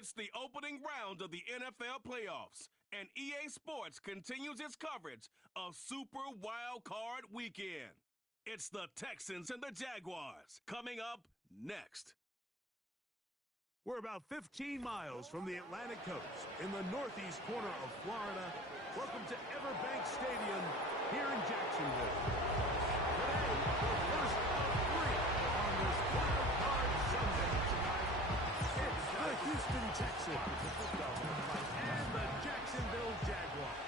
It's the opening round of the NFL playoffs, and EA Sports continues its coverage of Super Wild Card Weekend. It's the Texans and the Jaguars coming up next. We're about 15 miles from the Atlantic coast in the northeast corner of Florida. Welcome to Everbank Stadium here in Jacksonville. Today, the first of three on this Wild Card Sunday tonight. It's the Houston Texans and the Jacksonville Jaguars.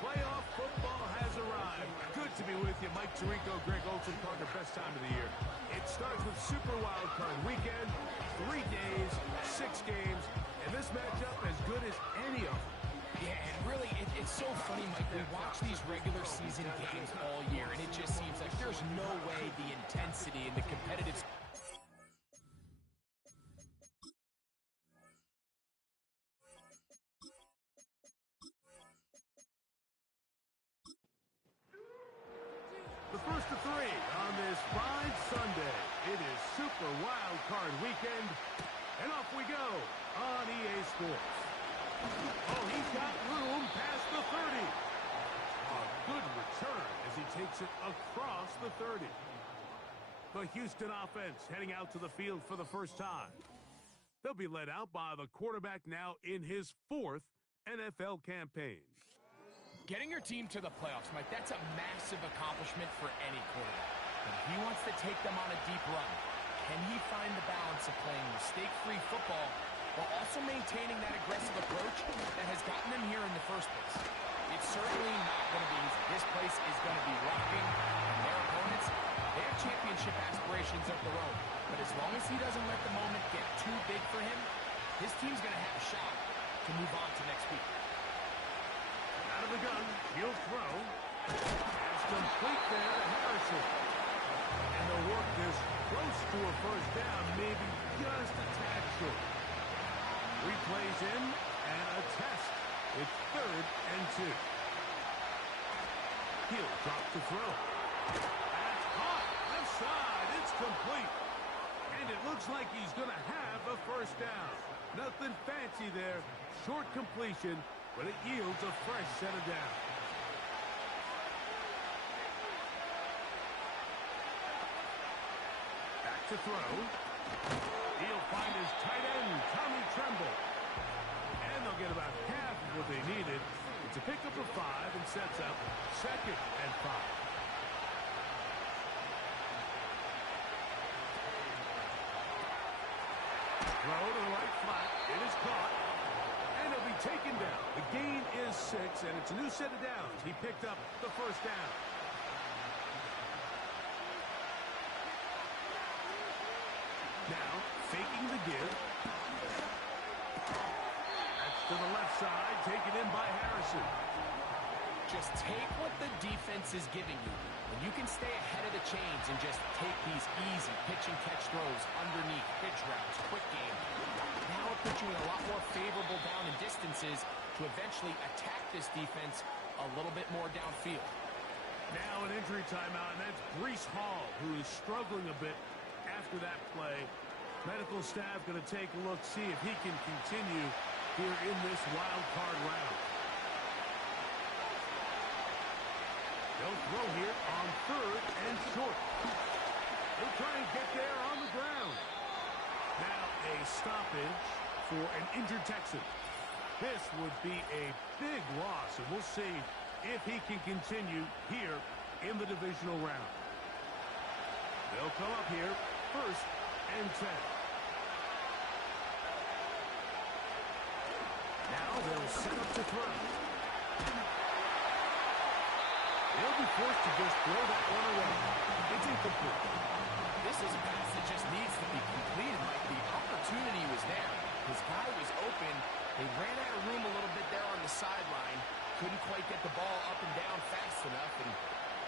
Playoff football has arrived. Good to be with you. Mike Tirico, Greg Olsen, partner, best time of the year. It starts with Super Wild Card Weekend, 3 days, 6 games, and this matchup as good as any of them. Yeah, and really, it's so funny, Mike. We watch these regular season games all year, and it just seems like there's no way the intensity and the competitive... The first of 3 on this fine Sunday. It is Super Wild Card Weekend, and off we go on EA Sports. Oh, he's got room past the 30. A good return as he takes it across the 30. The Houston offense heading out to the field for the first time. They'll be led out by the quarterback now in his 4th NFL campaign. Getting your team to the playoffs, Mike, that's a massive accomplishment for any quarterback. But if he wants to take them on a deep run, can he find the balance of playing mistake-free football while also maintaining that aggressive approach that has gotten them here in the first place? It's certainly not going to be easy. This place is going to be rocking, and their opponents, they have championship aspirations of their own. But as long as he doesn't let the moment get too big for him, his team's going to have a shot to move on to next week. Out of the gun, he'll throw. Pass complete there to Harrison. And they'll work this close to a first down, maybe just a tad short. Replays in, and a test. It's 3rd and 2. He'll drop to throw. That's caught. Left side. It's complete. And it looks like he's going to have a first down. Nothing fancy there. Short completion, but it yields a fresh set of downs. Back to throw. He'll find his tight end, Tommy Tremble. And they'll get about half of what they needed. It's a pickup of 5 and sets up 2nd and 5. Throw to the right flat. It is caught. And he'll be taken down. The gain is 6, and it's a new set of downs. He picked up the first down. Now, faking the give. That's to the left side, taken in by Harrison. Just take what the defense is giving you, and you can stay ahead of the chains and just take these easy pitch and catch throws underneath, pitch routes, quick game. Now it puts you in a lot more favorable down and distances to eventually attack this defense a little bit more downfield. Now an injury timeout, and that's Breece Hall, who is struggling a bit after that play. Medical staff going to take a look, see if he can continue here in this wild card round. They'll throw here on 3rd and short. They'll try and get there on the ground. Now a stoppage for an injured Texan. This would be a big loss, and we'll see if he can continue here in the divisional round. They'll come up here 1st and 10. Now they'll set up to throw. They'll be forced to just throw that one away. It's incomplete. This is a pass that just needs to be completed. Like, the opportunity was there. His guy was open. They ran out of room a little bit there on the sideline. Couldn't quite get the ball up and down fast enough, and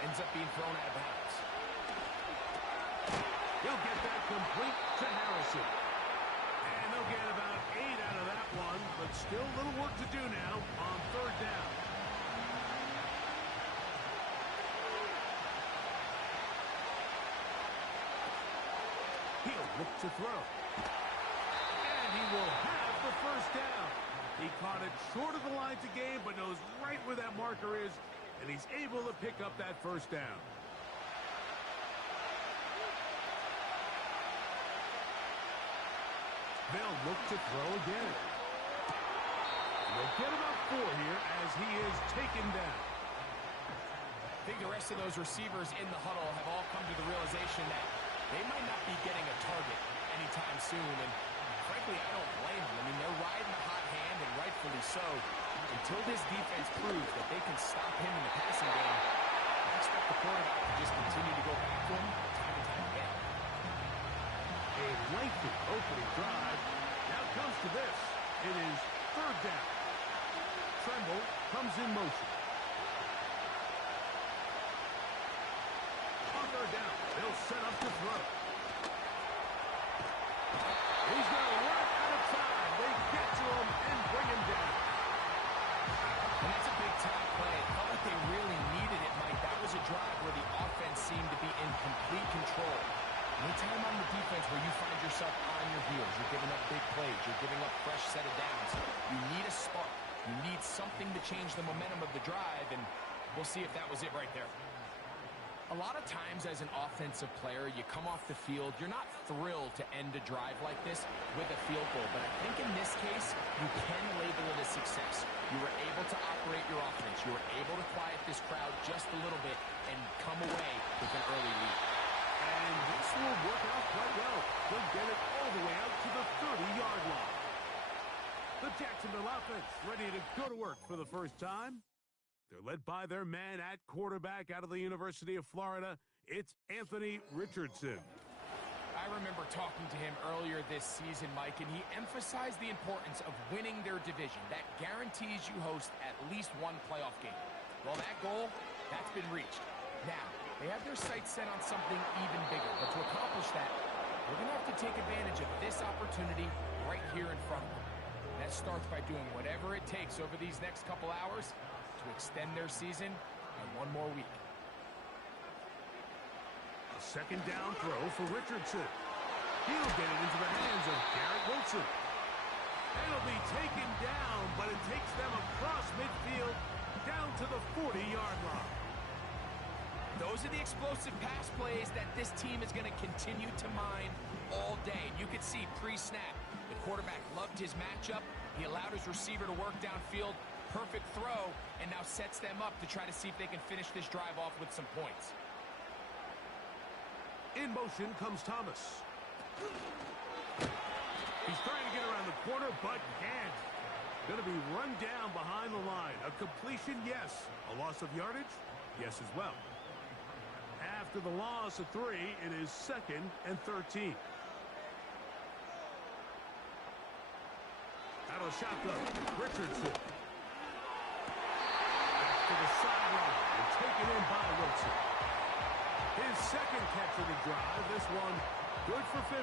ends up being thrown out of bounds. He'll get that complete to Harrison. And they'll get about 8 out of that one, but still a little work to do now on 3rd down. He'll look to throw. And he will have the first down. He caught it short of the line to gain, but knows right where that marker is, and he's able to pick up that first down. They'll look to throw again. They'll get about 4 here as he is taken down. I think the rest of those receivers in the huddle have all come to the realization that they might not be getting a target anytime soon, and frankly, I don't blame them. I mean, they're riding a hot hand, and rightfully so. Until this defense proves that they can stop him in the passing game, I expect the quarterback to just continue to go back to him time and time again. A lengthy opening drive. Now comes to this. It is third down. Tremble comes in motion. On third down, they'll set up to throw. He's going to run out of time. They get to him and bring him down. And that's a big-time play. It felt like they really needed it, Mike. That was a drive where the offense seemed to be in complete control. Anytime on the defense where you find yourself on your heels, you're giving up big plays, you're giving up fresh set of downs, you need a spark. You need something to change the momentum of the drive, and we'll see if that was it right there. A lot of times as an offensive player, you come off the field, you're not thrilled to end a drive like this with a field goal, but I think in this case, you can label it a success. You were able to operate your offense. You were able to quiet this crowd just a little bit and come away with an early lead. And this will work out quite well. They'll get it all the way out to the 30-yard line. The Jacksonville offense ready to go to work for the first time. They're led by their man at quarterback out of the University of Florida. It's Anthony Richardson. I remember talking to him earlier this season, Mike, and he emphasized the importance of winning their division. That guarantees you host at least one playoff game. Well, that goal, that's been reached. Now, they have their sights set on something even bigger, but to accomplish that, they're going to have to take advantage of this opportunity right here in front of them. That starts by doing whatever it takes over these next couple hours to extend their season by one more week. A second down throw for Richardson. He'll get it into the hands of Garrett Wilson. It'll be taken down, but it takes them across midfield down to the 40-yard line. Those are the explosive pass plays that this team is going to continue to mine all day. You could see pre-snap, the quarterback loved his matchup. He allowed his receiver to work downfield. Perfect throw, and now sets them up to try to see if they can finish this drive off with some points. In motion comes Thomas. He's trying to get around the corner, but can't. Going to be run down behind the line. A completion, yes. A loss of yardage? Yes as well. After the loss of 3, it is 2nd and 13. Out of the shotgun, Richardson. Back to the sideline and taken in by Wilson. His second catch of the drive. This one good for 15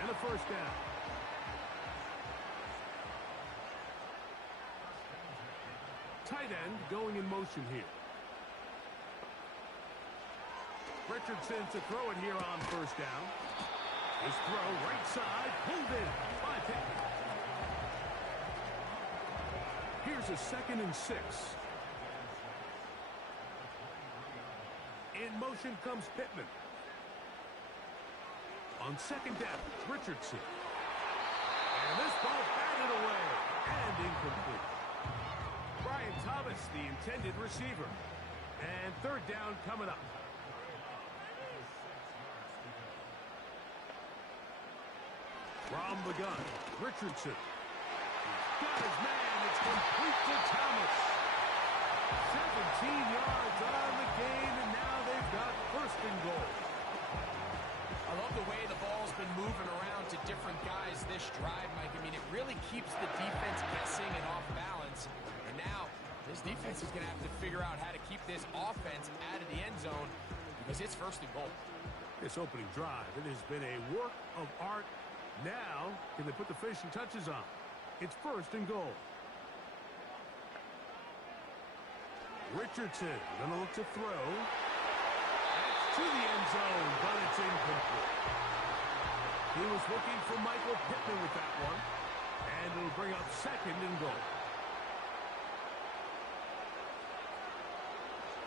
and a first down. Tight end going in motion here. Richardson to throw it here on first down. His throw right side, pulled in by Pittman. Here's a 2nd and 6. In motion comes Pittman. On 2nd down, Richardson. And this ball batted away and incomplete. Brian Thomas, the intended receiver. And 3rd down coming up. From the gun, Richardson. He's got his man. It's complete to Thomas. 17 yards on the gain, and now they've got 1st and goal. I love the way the ball's been moving around to different guys this drive, Mike. I mean, it really keeps the defense guessing and off balance. And now, this defense is going to have to figure out how to keep this offense out of the end zone because it's 1st and goal. This opening drive, it has been a work of art. Now, can they put the finishing touches on? It's 1st and goal. Richardson going to look to throw. That's to the end zone, but it's incomplete. looking for Michael Pittman with that one. And it'll bring up second and goal.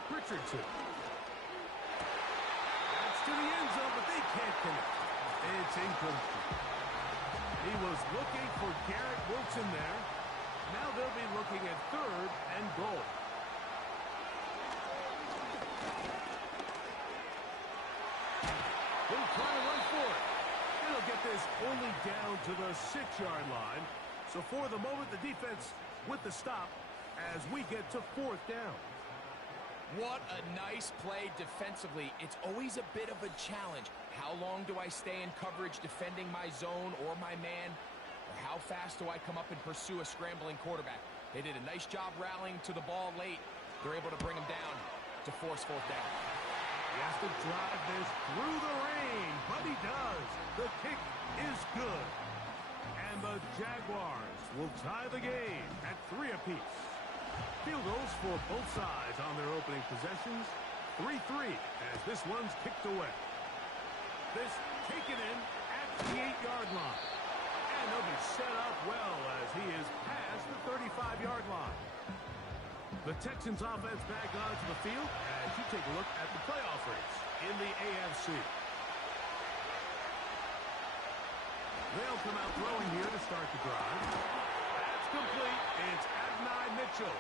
Richardson. That's to the end zone, but they can't connect. It's incomplete. He was looking for Garrett Wilson there. Now they'll be looking at third and goal. He'll try to run for it. He'll get this only down to the 6-yard line. So for the moment, the defense with the stop as we get to fourth down. What a nice play defensively. It's always a bit of a challenge. How long do I stay in coverage defending my zone or my man? Or how fast do I come up and pursue a scrambling quarterback? They did a nice job rallying to the ball late. They're able to bring him down to force fourth down. He has to drive this through the rain, but he does. The kick is good. And the Jaguars will tie the game at 3 apiece. Field goals for both sides on their opening possessions. 3-3 as this one's kicked away. This taken in at the 8-yard line. And he'll be set up well as he is past the 35-yard line. The Texans offense back onto the field as you take a look at the playoff race in the AFC. They'll come out throwing here to start the drive. That's complete. It's Adonai Mitchell.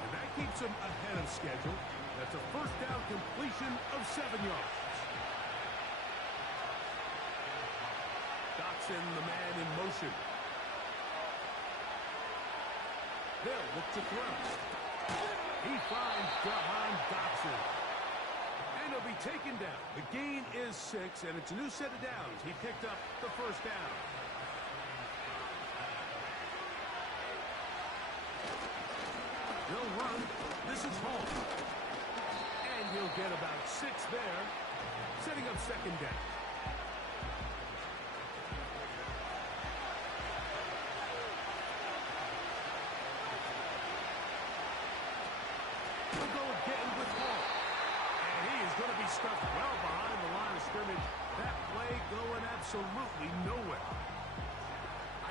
And that keeps him ahead of schedule. That's a first down completion of 7 yards. Dotson, the man in motion. They'll look to throw. He finds Jahan Dotson. And he'll be taken down. The gain is 6, and it's a new set of downs. He picked up the first down. They'll run. This is Hall. And he'll get about 6 there, setting up second down. He'll go again with Hall. And he is going to be stuck well behind the line of scrimmage. That play going absolutely nowhere.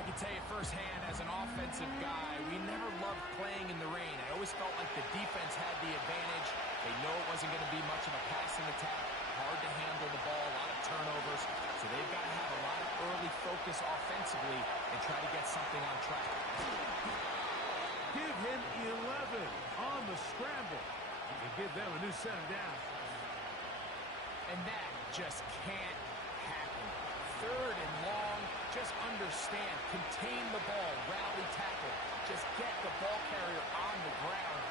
I can tell you firsthand, as an offensive guy, we never loved playing in the rain. I always felt like the defense had the advantage. They know it wasn't going to be much of a passing attack. Hard to handle the ball, a lot of turnovers. So they've got to have a lot of early focus offensively and try to get something on track. Give him 11 on the scramble and give them a new set of downs. And that just can't happen. Third and long, just understand, contain the ball, rally tackle, just get the ball carrier on the ground.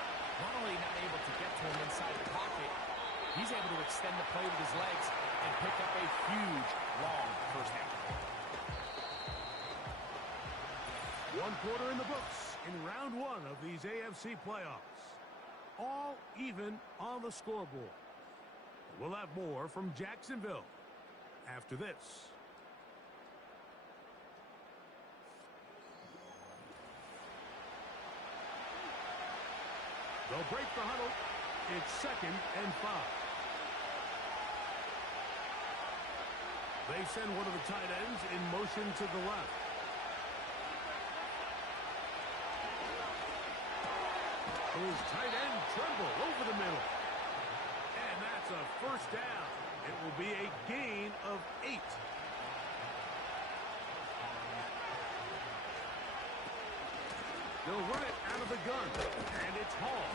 Not only not able to get to him inside the pocket, he's able to extend the play with his legs and pick up a huge, long first down. 1 quarter in the books in round 1 of these AFC playoffs. All even on the scoreboard. We'll have more from Jacksonville after this. They'll break the huddle. It's 2nd and 5. They send one of the tight ends in motion to the left. His tight end Tremble over the middle. And that's a first down. It will be a gain of 8. They'll run it out of the gun. And it's Hall.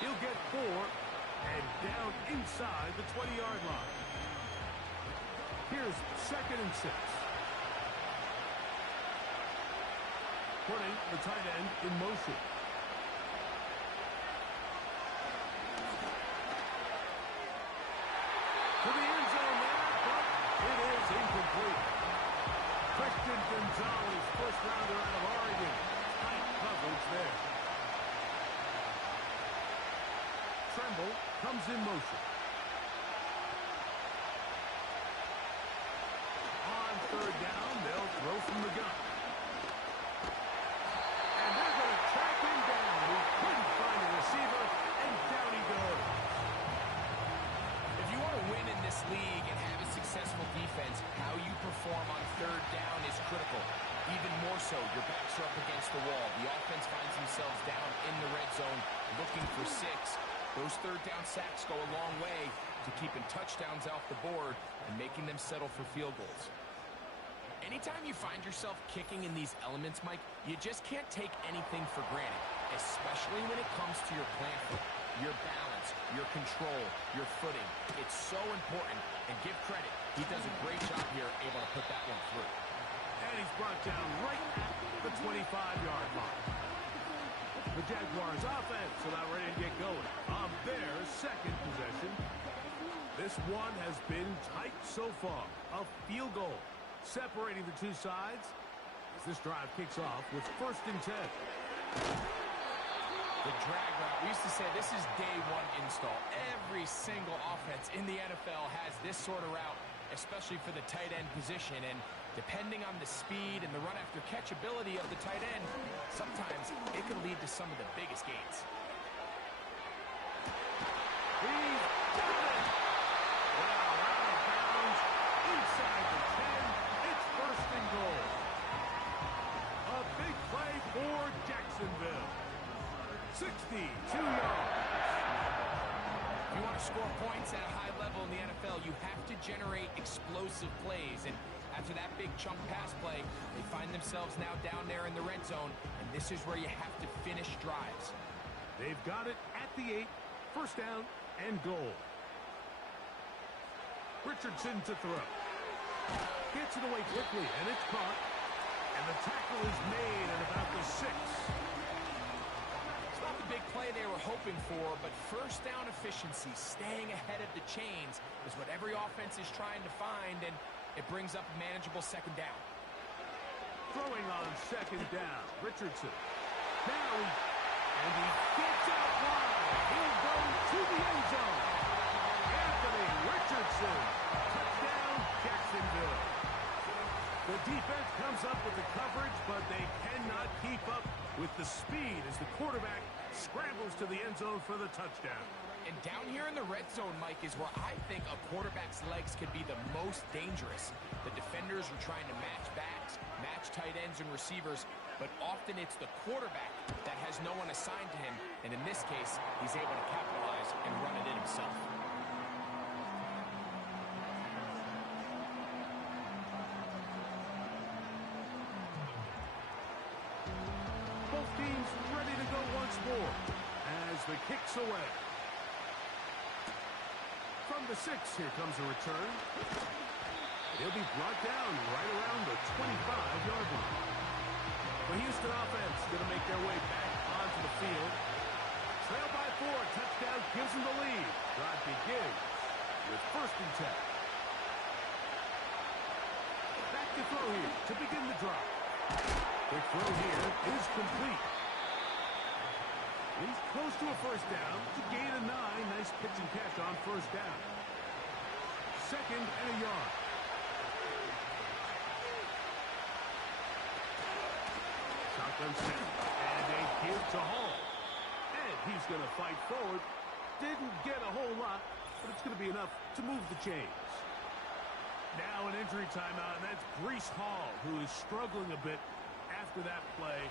He'll get 4 and down inside the 20-yard line. Here's 2nd and 6. Putting the tight end in motion. To the end zone there, but it is incomplete. Christian Gonzalez, first rounder out of Oregon. Tight coverage there. Tremble comes in motion. On 3rd down, they'll throw from the gun. And they're going to track him down. He couldn't find a receiver, and down he goes. If you want to win in this league and have a successful defense, how you perform themselves down in the red zone looking for 6. Those third down sacks go a long way to keeping touchdowns off the board and making them settle for field goals. Anytime you find yourself kicking in these elements, Mike, you just can't take anything for granted, especially when it comes to your plant foot, your balance, your control, your footing. It's so important, and give credit, he does a great job here able to put that one through. And he's brought down right at the 25-yard line. The Jaguars offense are not ready to get going on their second possession. This one has been tight so far. A field goal separating the two sides as this drive kicks off with 1st and 10. The drag route, we used to say this is day one install. Every single offense in the NFL has this sort of route, especially for the tight end position. And depending on the speed and the run after catch ability of the tight end, sometimes it can lead to some of the biggest gains. He's got it! Well, out of bounds, inside the 10, it's 1st and goal. A big play for Jacksonville. 62 yards. If you want to score points at a high level in the NFL, you have to generate explosive plays. And after that big chunk pass play, they find themselves now down there in the red zone, and this is where you have to finish drives. They've got it at the 8, 1st down and goal. Richardson to throw. Gets it away quickly, and it's caught. And the tackle is made at about the 6. It's not the big play they were hoping for, but 1st down efficiency, staying ahead of the chains, is what every offense is trying to find, and it brings up a manageable 2nd down. Throwing on 2nd down, Richardson. Now he gets out wide. He'll go to the end zone. Anthony Richardson. Touchdown, Jacksonville. The defense comes up with the coverage, but they cannot keep up with the speed as the quarterback scrambles to the end zone for the touchdown. And down here in the red zone, Mike, is where I think a quarterback's legs can be the most dangerous. The defenders are trying to match backs, match tight ends and receivers, but often it's the quarterback that has no one assigned to him, and in this case, he's able to capitalize and run it in himself. Both teams ready to go once more as the kick's away. From the 6, here comes a return. He'll be brought down right around the 25-yard line. The Houston offense going to make their way back onto the field. Trail by 4, touchdown gives them the lead. Drive begins with 1st and 10. Back to throw here to begin the drive. Quick throw here is complete. He's close to a 1st down to gain a 9. Nice pitch and catch on 1st down. 2nd and a yard. Shotgun snap and a give to Hall. And he's going to fight forward. Didn't get a whole lot, but it's going to be enough to move the chains. Now an injury timeout, and that's Breece Hall, who is struggling a bit after that play.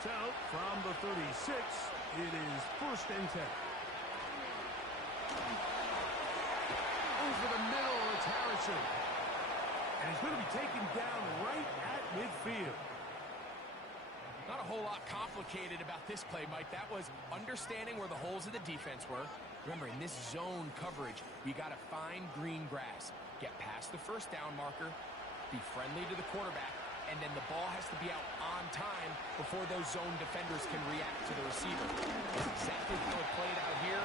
So, from the 36, it is 1st and 10. Over the middle, it's Harrison. And he's going to be taken down right at midfield. Not a whole lot complicated about this play, Mike. That was understanding where the holes of the defense were. Remember, in this zone coverage, you got to find green grass. Get past the 1st down marker, be friendly to the quarterback, and then the ball has to be out on time before those zone defenders can react to the receiver. That's exactly how it played out here.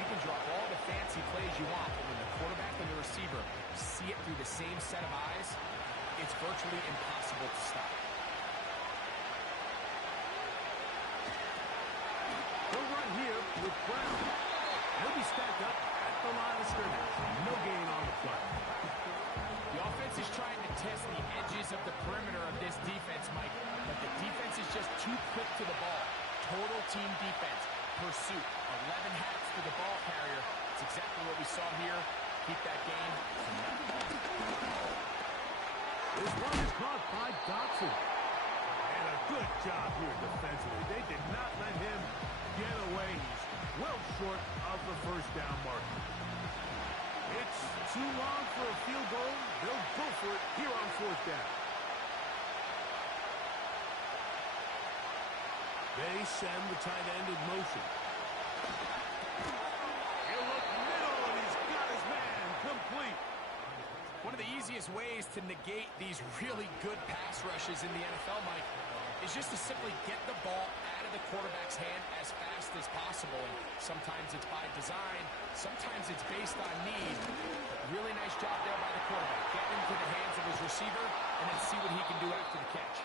You can drop all the fancy plays you want, but when the quarterback and the receiver see it through the same set of eyes, it's virtually impossible to stop. They'll run here with Brown. He'll be stacked up at the line of scrimmage. No gain on the play. The offense is trying to test the edges of the perimeter of this defense, Mike, but the defense is just too quick to the ball. Total team defense, pursuit, 11 hats to the ball carrier. It's exactly what we saw here. Keep that game from nothing. This one is caught by Dotson. And a Good job here defensively. They did not let him get away. He's well short of the first down marker. It's too long for a field goal. They'll go for it here on fourth down. They send the tight end in motion. He'll look middle, and he's got his man complete. One of the easiest ways to negate these really good pass rushes in the NFL, Mike, is just to simply get the ball out of the quarterback's hand as fast as possible. And sometimes it's by design, sometimes it's based on need. But really nice job there by the quarterback. Get into the hands of his receiver and then see what he can do after the catch.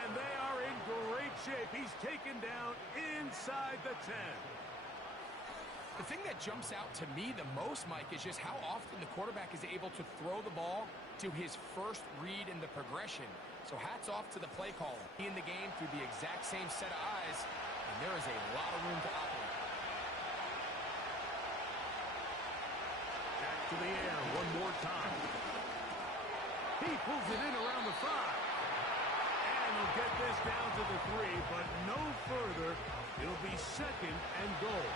And they are in great shape. He's taken down inside the 10. The thing that jumps out to me the most, Mike, is just how often the quarterback is able to throw the ball to his first read in the progression. So hats off to the play caller. He in the game through the exact same set of eyes, and there is a lot of room to operate. Back to the air one more time. He pulls it in around the 5. And he'll get this down to the 3, but no further. It'll be second and goal.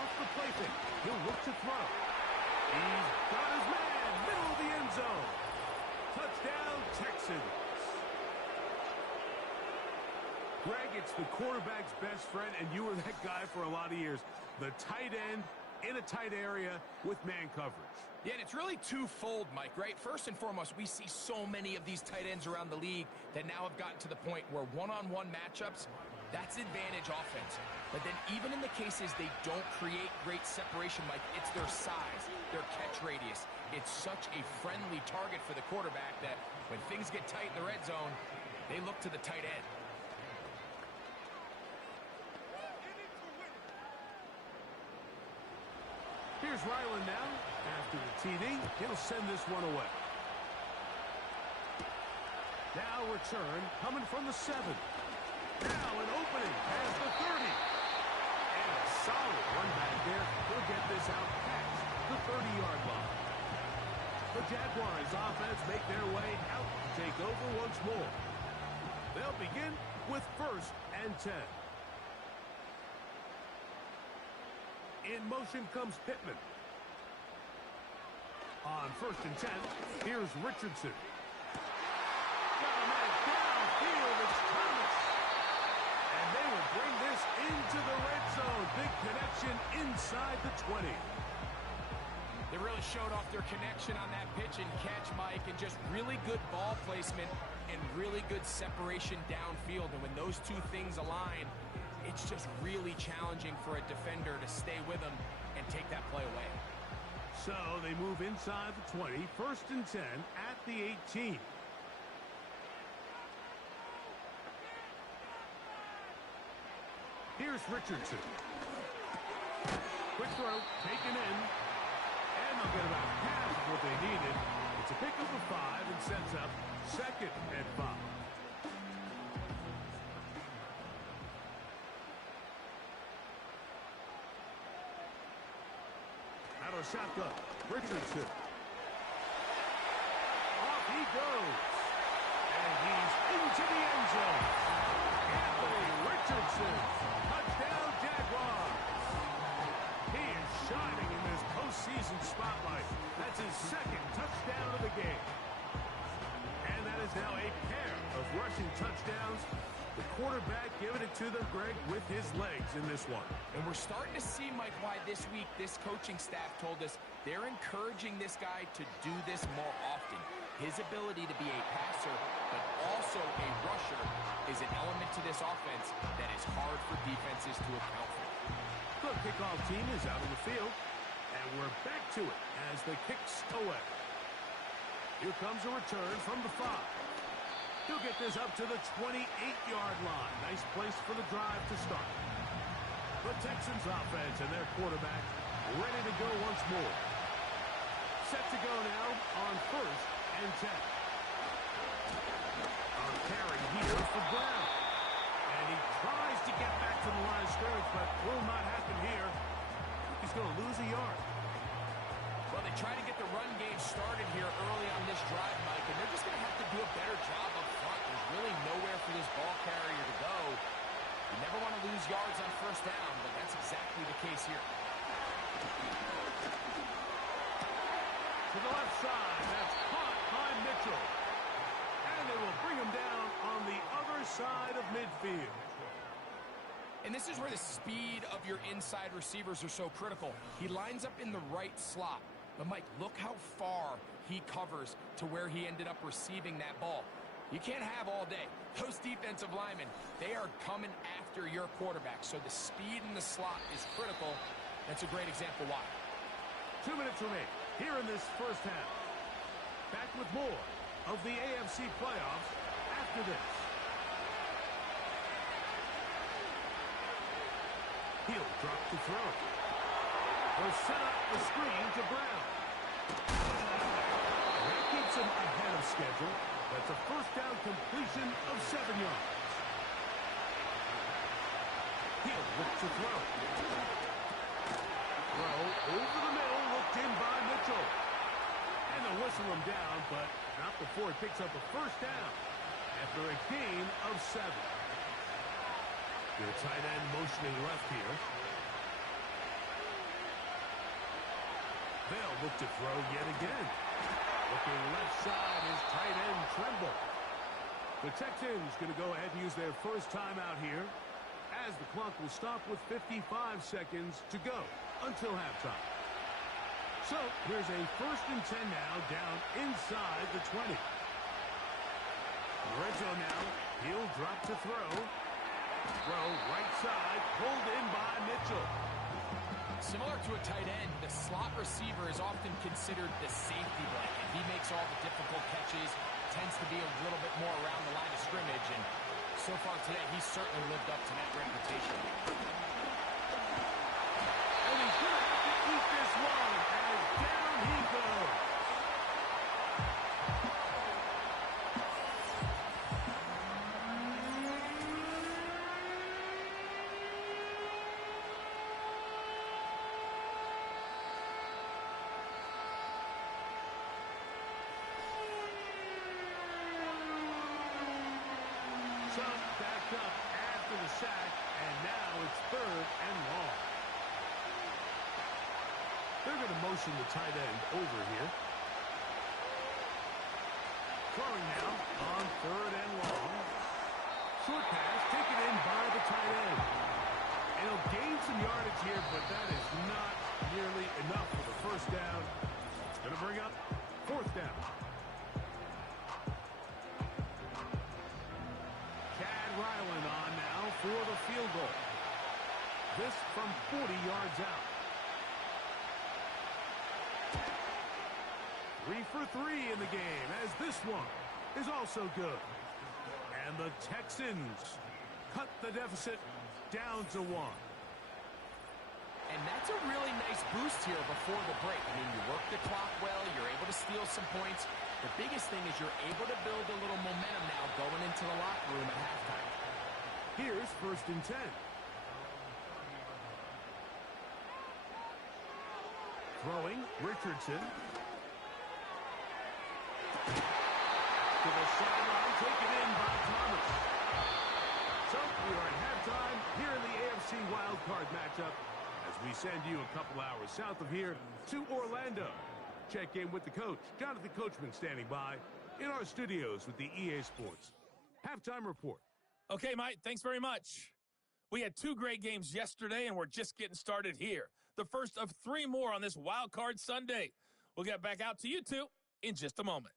Off the play fake. He'll look to throw. He's got his man. Middle of the end zone. Touchdown, Texans. Greg, it's the quarterback's best friend, and you were that guy for a lot of years. The tight end in a tight area with man coverage. Yeah, and it's really twofold, Mike, right? First and foremost, we see so many of these tight ends around the league that now have gotten to the point where one-on-one matchups, that's advantage offense. But then even in the cases they don't create great separation, Mike, it's their size, their catch radius. It's such a friendly target for the quarterback that when things get tight in the red zone, they look to the tight end. Here's Ryland now. After the TD, he'll send this one away. Now return coming from the 7. Now an opening past the 30. And a solid one back there. He'll get this out past the 30-yard line. The Jaguars offense make their way out to take over once more. They'll begin with 1st and 10. In motion comes Pittman. On 1st and 10, here's Richardson. Got a man downfield, it's Thomas. And they will bring this into the red zone. Big connection inside the 20. They really showed off their connection on that pitch and catch, Mike, and just really good ball placement and really good separation downfield. And when those two things align, it's just really challenging for a defender to stay with them and take that play away. So they move inside the 20, 1st and 10 at the 18. Here's Richardson. Quick throw, taken in. And they'll get about half of what they needed. It's a pickup of 5 and sets up 2nd and 5. Out of shotgun, Richardson. Off he goes. And he's into the end zone. Anthony Richardson. Touchdown, Jaguars. He is shining in this postseason spotlight. That's his 2nd touchdown of the game. And that is now a pair of rushing touchdowns. The quarterback giving it to them, Greg, with his legs in this one. And we're starting to see, Mike, why this week this coaching staff told us they're encouraging this guy to do this more often. His ability to be a passer, but also a rusher, is an element to this offense that is hard for defenses to account for. The kickoff team is out on the field, and we're back to it as the kick's away. Here comes a return from the 5. He'll get this up to the 28-yard line. Nice place for the drive to start. The Texans offense and their quarterback ready to go once more. Set to go now on 1st and 10. On carry here for Brown. And he tries to get back to the line of scrimmage, but will not happen here. He's going to lose a yard. Well, they try to get the run game started here early on this drive, Mike, and they're just going to have to do a better job up front. There's really nowhere for this ball carrier to go. You never want to lose yards on first down, but that's exactly the case here. To the left side, that's caught by Mitchell. And they will bring him down on the other side of midfield. And this is where the speed of your inside receivers are so critical. He lines up in the right slot. But, Mike, look how far he covers to where he ended up receiving that ball. You can't have all day. Those defensive linemen, they are coming after your quarterback. So the speed in the slot is critical. That's a great example why. 2 minutes remaining here in this first half. Back with more of the AFC playoffs after this. He'll drop to throw. Will set up the screen to Brown. That keeps him ahead of schedule. That's a first down completion of 7 yards. He'll look to throw. Throw over the middle, looked in by Mitchell. And they'll whistle him down, but not before it picks up a first down after a gain of 7. The tight end motioning left here. They'll look to throw yet again. Looking left side is tight end Tremble. The Texans going to go ahead and use their first timeout here as the clock will stop with 55 seconds to go until halftime. So here's a 1st and 10 now down inside the 20. Lorenzo now. He'll drop to throw. Throw right side, pulled in by Mitchell. Similar to a tight end, the slot receiver is often considered the safety blanket. He makes all the difficult catches, tends to be a little bit more around the line of scrimmage, and so far today, he's certainly lived up to that reputation. And he's going to have to eat this one as down he goes. Some backed up after the sack, and now it's 3rd and long. They're going to motion the tight end over here. Throwing now on 3rd and long. Short pass taken in by the tight end. And he'll gain some yardage here, but that is not nearly enough for the first down. It's going to bring up 4th down. Ryland on now for the field goal. This from 40 yards out. 3 for 3 in the game as this one is also good. And the Texans cut the deficit down to 1. And that's a really nice boost here before the break. I mean, you work the clock well, you're able to steal some points. The biggest thing is you're able to build a little momentum now going into the locker room at halftime. Here's 1st and 10. Throwing, Richardson. To the sideline, taken in by Thomas. So we are at halftime here in the AFC wildcard matchup as we send you a couple hours south of here to Orlando. Check in with the coach, Jonathan Coachman, standing by in our studios with the EA Sports Halftime Report. Okay, Mike, thanks very much. We had 2 great games yesterday, and we're just getting started here. The first of 3 more on this Wild Card Sunday. We'll get back out to you two in just a moment.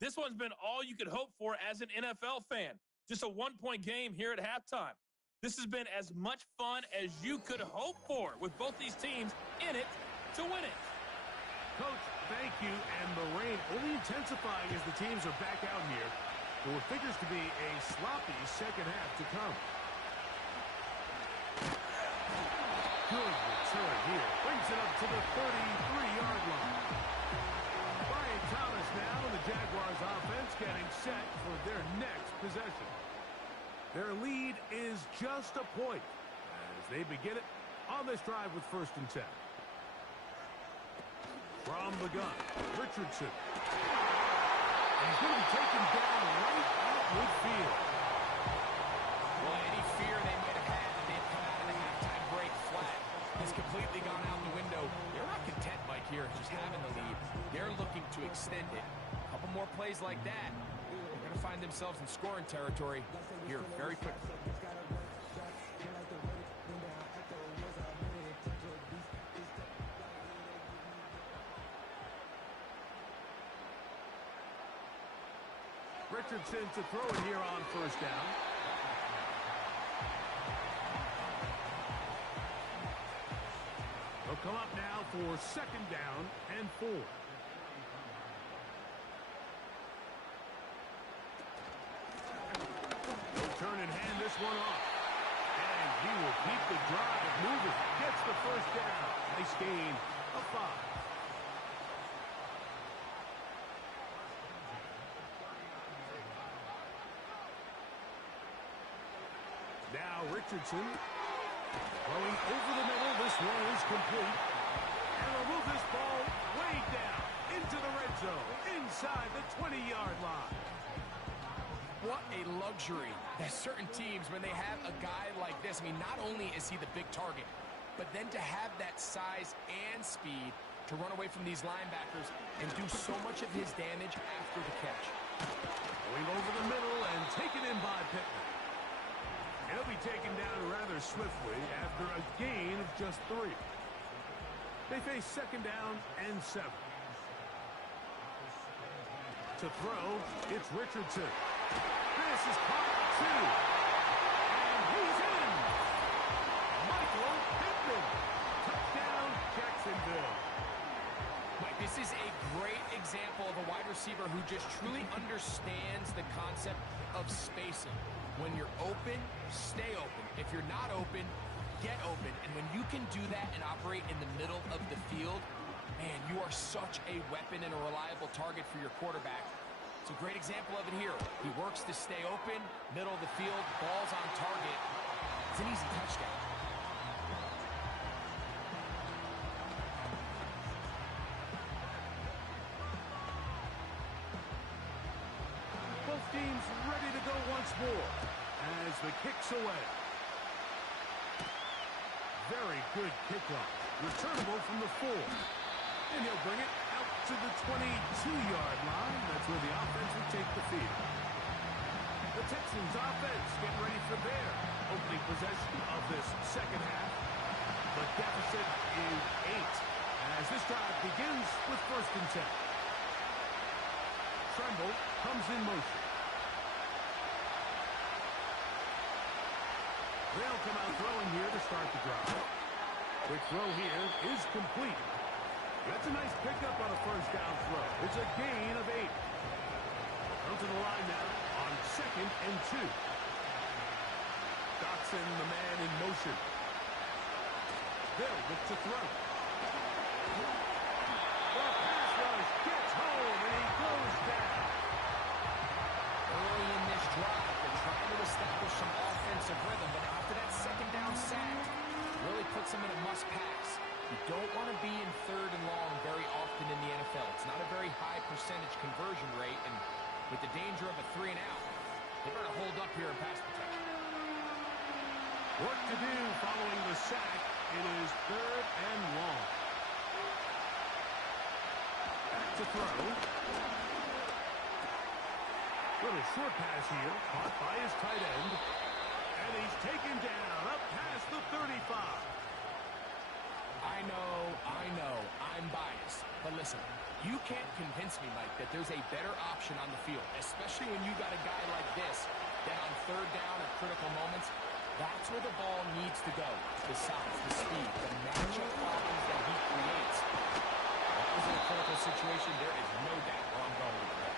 This one's been all you could hope for as an NFL fan. Just a 1-point game here at halftime. This has been as much fun as you could hope for with both these teams in it to win it. Coach, thank you. And the rain only intensifying as the teams are back out here for what figures to be a sloppy second half to come. Good return here. Brings it up to the 33-yard line. Thomas now, and the Jaguars offense getting set for their next possession. Their lead is just a point as they begin it on this drive with 1st and 10. From the gun, Richardson. And he's going to be taken down right out midfield. Well, any fear they might have had that they'd come out of the halftime break flat has completely gone out the window. They're not content, Mike, here, just having the lead. They're looking to extend it. A couple more plays like that, they're going to find themselves in scoring territory here very quickly. Richardson to throw it here on 1st down. They'll come up now for 2nd down and 4. They'll turn and hand this one off. And he will keep the drive moving. Gets the 1st down. Nice gain of 5. Now Richardson throwing over the middle. This one is complete. And they'll move this ball way down into the red zone inside the 20-yard line. What a luxury that certain teams, when they have a guy like this, I mean, not only is he the big target, but then to have that size and speed to run away from these linebackers and do so much of his damage after the catch. Going over the middle and taken in by Pittman. And he'll be taken down rather swiftly after a gain of just 3. They face 2nd down and 7. To throw, it's Richardson. This is caught 2. And he's in. Michael Pittman. Touchdown, Jacksonville. Mike, this is a great example of a wide receiver who just truly understands the concept of spacing. When you're open, stay open. If you're not open, get open. And when you can do that and operate in the middle of the field, man, you are such a weapon and a reliable target for your quarterback. It's a great example of it here. He works to stay open, middle of the field, ball's on target. It's an easy touchdown. Both teams ready to go once more as the kick's away. Very good kickoff. Returnable from the 4. And he'll bring it out to the 22-yard line. That's where the offense will take the field. The Texans offense getting ready for their opening possession of this 2nd half. The deficit is 8 as this drive begins with 1st and 10. Tremble comes in motion. They'll come out throwing here to start the drive. Quick throw here is complete. That's a nice pickup on a 1st down throw. It's a gain of 8. Come to the line now on 2nd and 2. Dotson, the man in motion. They'll look to throw. The pass rush gets home, and he goes down. Early in this drive, they're trying to establish some offensive rhythm, but after that 2nd down sack, really puts them in a must-pass. You don't want to be in 3rd and long very often in the NFL. It's not a very high percentage conversion rate, and with the danger of a 3 and out, they better hold up here in pass protection. Work to do following the sack. It is 3rd and long. Back to throw. Little short pass here, caught by his tight end. And he's taken down up past the 35. I know, I'm biased. But listen, you can't convince me, Mike, that there's a better option on the field, especially when you got a guy like this that on 3rd down at critical moments, that's where the ball needs to go. The size, the speed, the matchup problems that he creates. That was in a critical situation. There is no doubt where I'm going with that.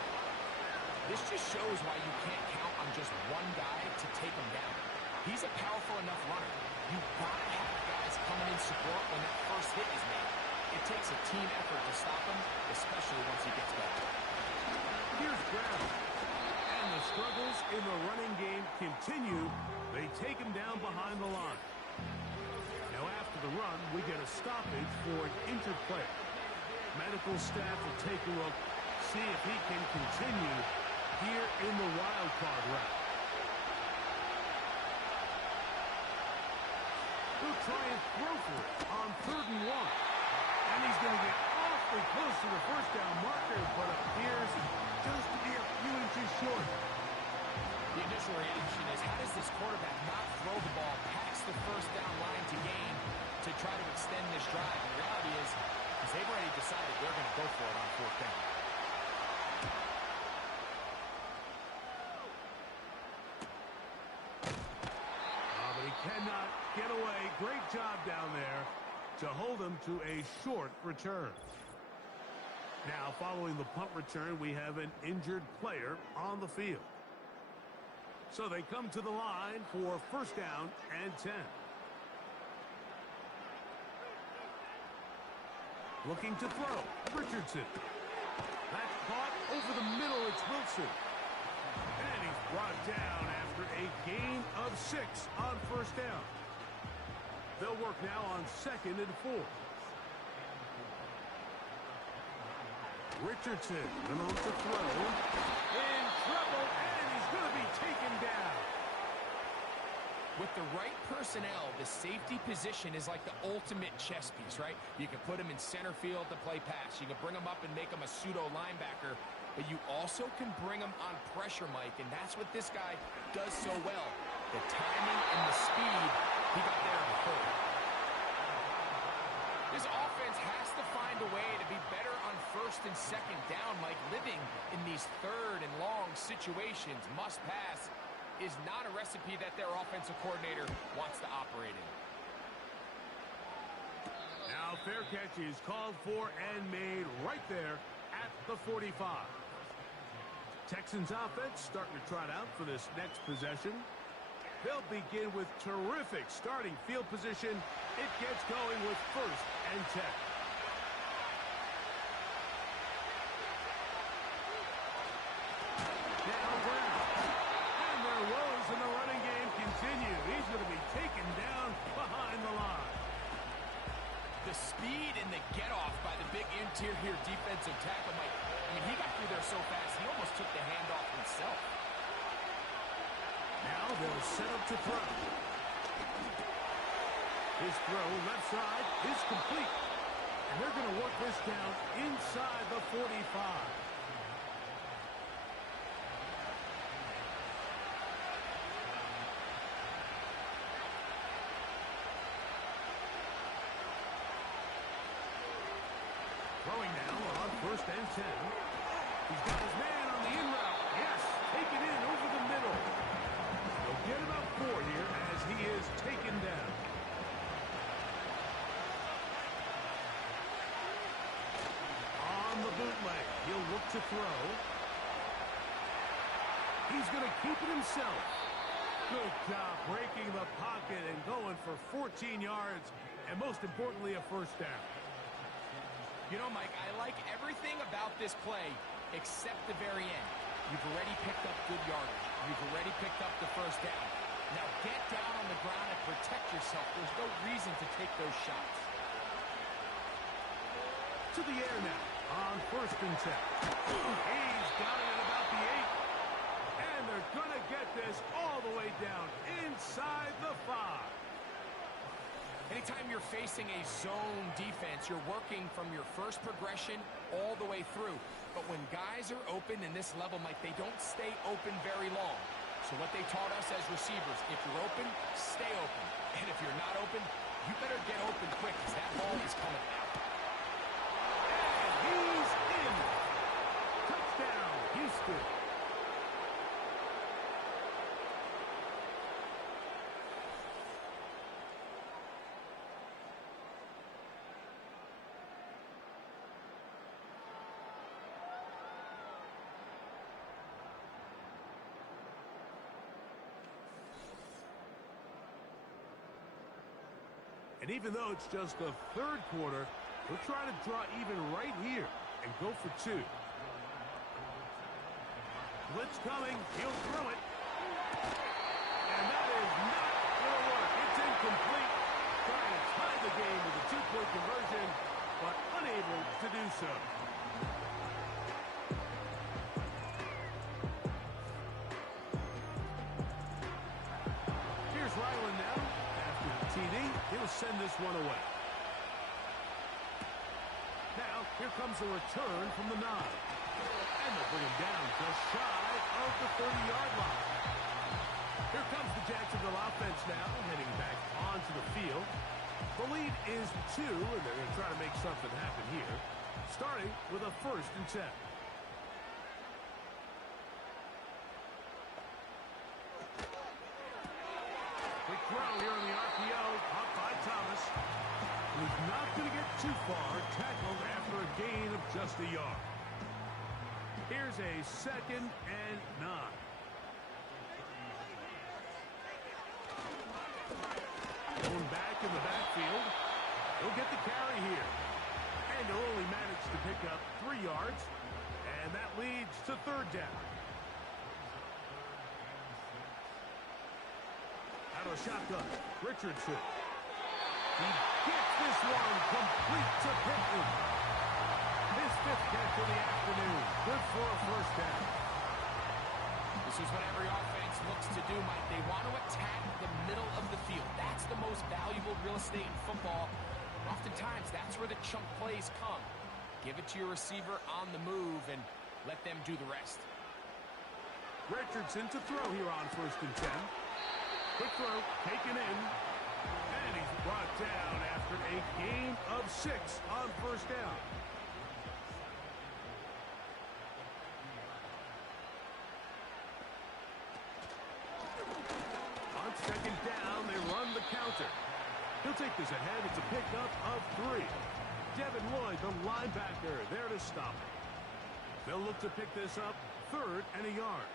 This just shows why you can't count on just one guy to take him down. He's a powerful enough runner. You've got to have guys coming in support when that first hit is made. It takes a team effort to stop him, especially once he gets back. Here's Brown. And the struggles in the running game continue. They take him down behind the line. Now after the run, we get a stoppage for an injured player. Medical staff will take a look, see if he can continue here in the wild card round. He'll try and throw for it on 3rd and 1. And he's going to get awfully close to the first down marker, but appears just to be a few inches short. The initial reaction is, how does this quarterback not throw the ball past the first down line to gain to try to extend this drive? And the reality is they've already decided they're going to go for it on 4th down. But he cannot get away. Great job down there to hold him to a short return. Now, following the punt return, we have an injured player on the field. So they come to the line for 1st down and 10. Looking to throw. Richardson. That's caught over the middle. It's Wilson. And he's brought down after a gain of 6 on 1st down. They'll work now on 2nd and 4. Richardson going to throw. In trouble, and he's going to be taken down. With the right personnel, the safety position is like the ultimate chess piece, right? You can put him in center field to play pass. You can bring him up and make him a pseudo linebacker, but you also can bring him on pressure, Mike, and that's what this guy does so well. The timing and the speed, he got there in a hurry. This offense has to find a way to be better on 1st and 2nd down, Mike. Living in these 3rd and long situations, must pass, is not a recipe that their offensive coordinator wants to operate in. Now fair catch is called for and made right there at the 45. Texans offense starting to trot out for this next possession. They'll begin with terrific starting field position. It gets going with 1st and 10. Now Brown. And their woes in the running game continue. He's going to be taken down behind the line. The speed and the get-off by the big interior defensive tackle, Mike. I mean, he got through there so fast, he almost took the handoff himself. Now they'll set up to throw. His throw left side is complete. And they're going to work this down inside the 45. Throwing now on 1st and 10. He's got his man on the in route. Yes, take it in over the middle. They'll get about 4 here as he is taken down. On the bootleg, he'll look to throw. He's going to keep it himself. Good job breaking the pocket and going for 14 yards, and most importantly, a 1st down. You know, Mike, I like everything about this play except the very end. You've already picked up good yardage. You've already picked up the 1st down. Now get down on the ground and protect yourself. There's no reason to take those shots. To the air now on 1st and 10. He's got it at about the 8. And they're going to get this all the way down inside the 5. Anytime you're facing a zone defense, you're working from your first progression all the way through. But when guys are open in this level, Mike, they don't stay open very long. So what they taught us as receivers, if you're open, stay open. And if you're not open, you better get open quick because that ball is coming out. And he's in. Touchdown, Houston. And even though it's just the 3rd quarter, He'll try to draw even right here and go for two. Blitz coming. He'll throw it. And that is not going to work. It's incomplete. Trying to tie the game with a two-point conversion, but unable to do so. Here's Ryland now. After the TD, he'll send this one away. Now, here comes a return from the 9. And they'll bring him down just shy of the 30-yard line. Here comes the Jacksonville offense now, heading back onto the field. The lead is 2, and they're going to try to make something happen here, starting with a 1st and 10. Quick throw here on the RPO, caught by Thomas. He's not going to get too far, tackled after a gain of just a yard. Here's a 2nd and 9. Going back in the backfield. He'll get the carry here. And he'll only manage to pick up 3 yards. And that leads to 3rd down. Out of the shotgun, Richardson. He gets this one complete to Pittman. His 5th catch of the afternoon. Good for a 1st down. This is what every offense looks to do, Mike. They want to attack the middle of the field. That's the most valuable real estate in football. Oftentimes, that's where the chunk plays come. Give it to your receiver on the move and let them do the rest. Richardson to throw here on 1st and 10. Quick throw, taken in. And he's brought down after a gain of 6 on 1st down. On 2nd down, they run the counter. He'll take this ahead. It's a pickup of 3. Devin Lloyd, the linebacker, there to stop it. They'll look to pick this up 3rd and a yard.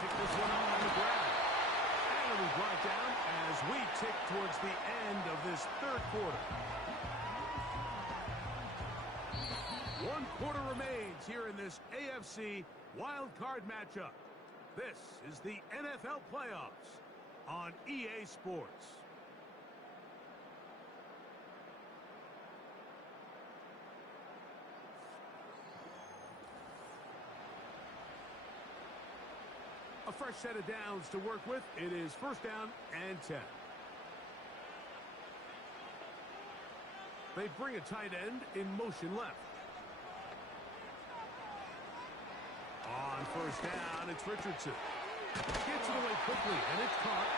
Pick this one up on the ground. And it'll be brought down as we tick towards the end of this 3rd quarter. 1 quarter remains here in this AFC wild card matchup. This is the NFL playoffs on EA Sports. A fresh set of downs to work with. It is 1st down and 10. They bring a tight end in motion left. On 1st down, it's Richardson. Gets it away quickly, and it's caught.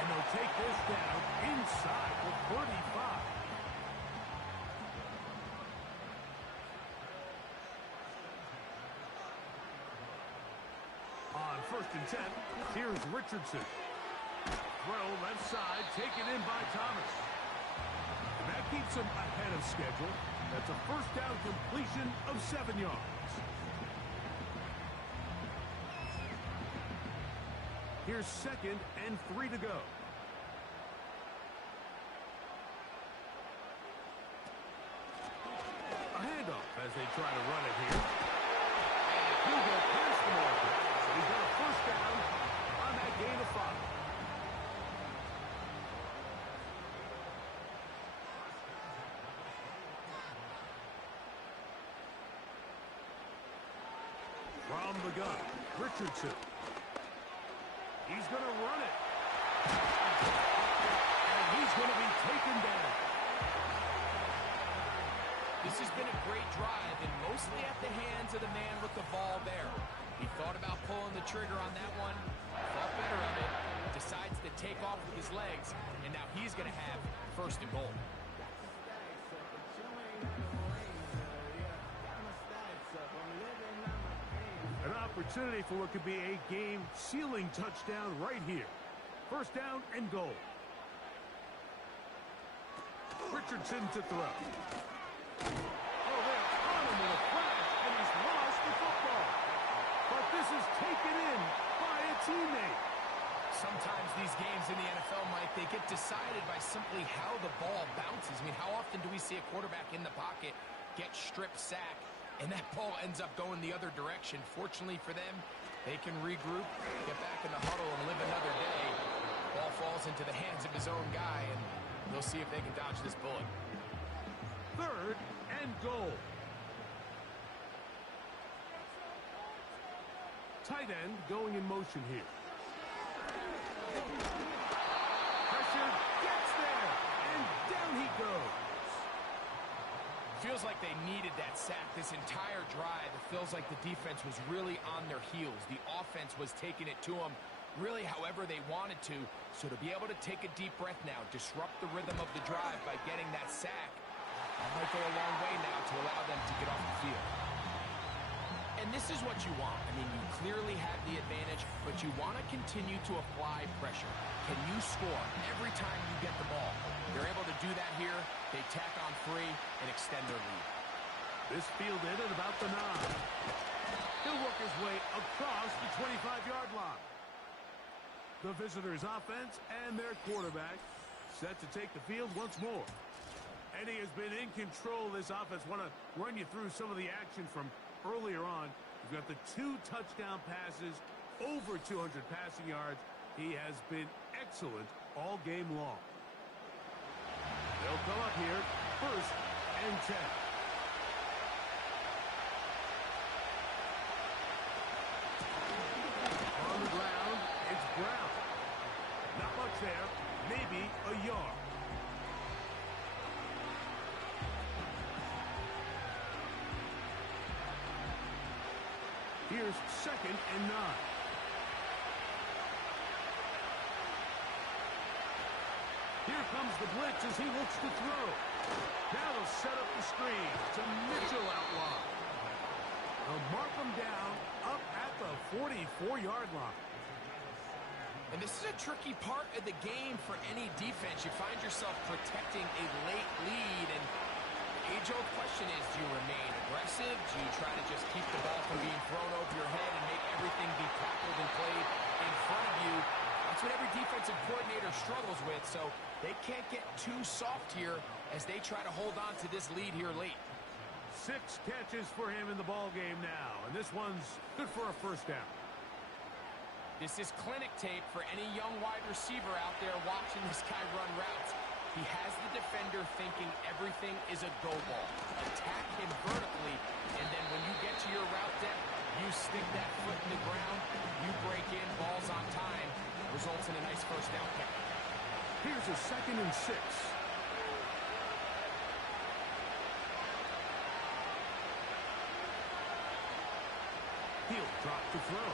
And they'll take this down inside the 35. On 1st and 10, here's Richardson. Throw left side, taken in by Thomas. And that keeps him ahead of schedule. That's a 1st down completion of 7 yards. Here's 2nd and 3 to go. A handoff as they try to run it here. And he'll go past the marker. So he's got a 1st down on that gain of 5. From the gun, Richardson. He's going to run it. And he's going to be taken down. This has been a great drive, and mostly at the hands of the man with the ball there. He thought about pulling the trigger on that one, thought better of it, decides to take off with his legs, and now he's going to have 1st and goal. An opportunity for what could be a game-sealing touchdown right here. 1st down and goal. Richardson to throw. Oh, they're on him with a flash, and he's lost the football. But this is taken in by a teammate. Sometimes these games in the NFL, Mike, they get decided by simply how the ball bounces. I mean, how often do we see a quarterback in the pocket get strip sack, and that ball ends up going the other direction? Fortunately for them, they can regroup, get back in the huddle, and live another day. Ball falls into the hands of his own guy, and they'll see if they can dodge this bullet. 3rd and goal. Tight end going in motion here. Pressure gets there, and down he goes. Feels like they needed that sack this entire drive. It feels like the defense was really on their heels. The offense was taking it to them really however they wanted to. So to be able to take a deep breath now, disrupt the rhythm of the drive by getting that sack, that might go a long way now to allow them to get off the field. And this is what you want. I mean, you clearly have the advantage, but you want to continue to apply pressure. Can you score every time you get the ball? They're able to do that here. They tack on 3 and extend their lead. This fielded at about the 9. He'll work his way across the 25-yard line. The visitors' offense and their quarterback set to take the field once more. And he has been in control of this offense. Want to run you through some of the action from earlier on. You've got the 2 touchdown passes, over 200 passing yards. He has been excellent all game long. They'll come up here, 1st and 10. On the ground, it's Brown. Not much there, maybe a yard. Here's 2nd and 9. Here comes the blitz as he looks to throw. Now they'll set up the screen to Mitchell out wide. They'll mark him down up at the 44-yard line. And this is a tricky part of the game for any defense. You find yourself protecting a late lead, and the age-old question is, do you remain aggressive? Do you try to just keep the ball from being thrown over your head and make everything be tackled and played in front of you? That's what every defensive coordinator struggles with, so they can't get too soft here as they try to hold on to this lead here late. 6 catches for him in the ball game now, and this one's good for a 1st down. This is clinic tape for any young wide receiver out there watching this guy run routes. He has the defender thinking everything is a go ball. Attack him vertically, and then when you get to your route depth, you stick that foot in the ground, you break in, balls on time, results in a nice 1st down pick. Here's a 2nd and 6. He'll drop to throw.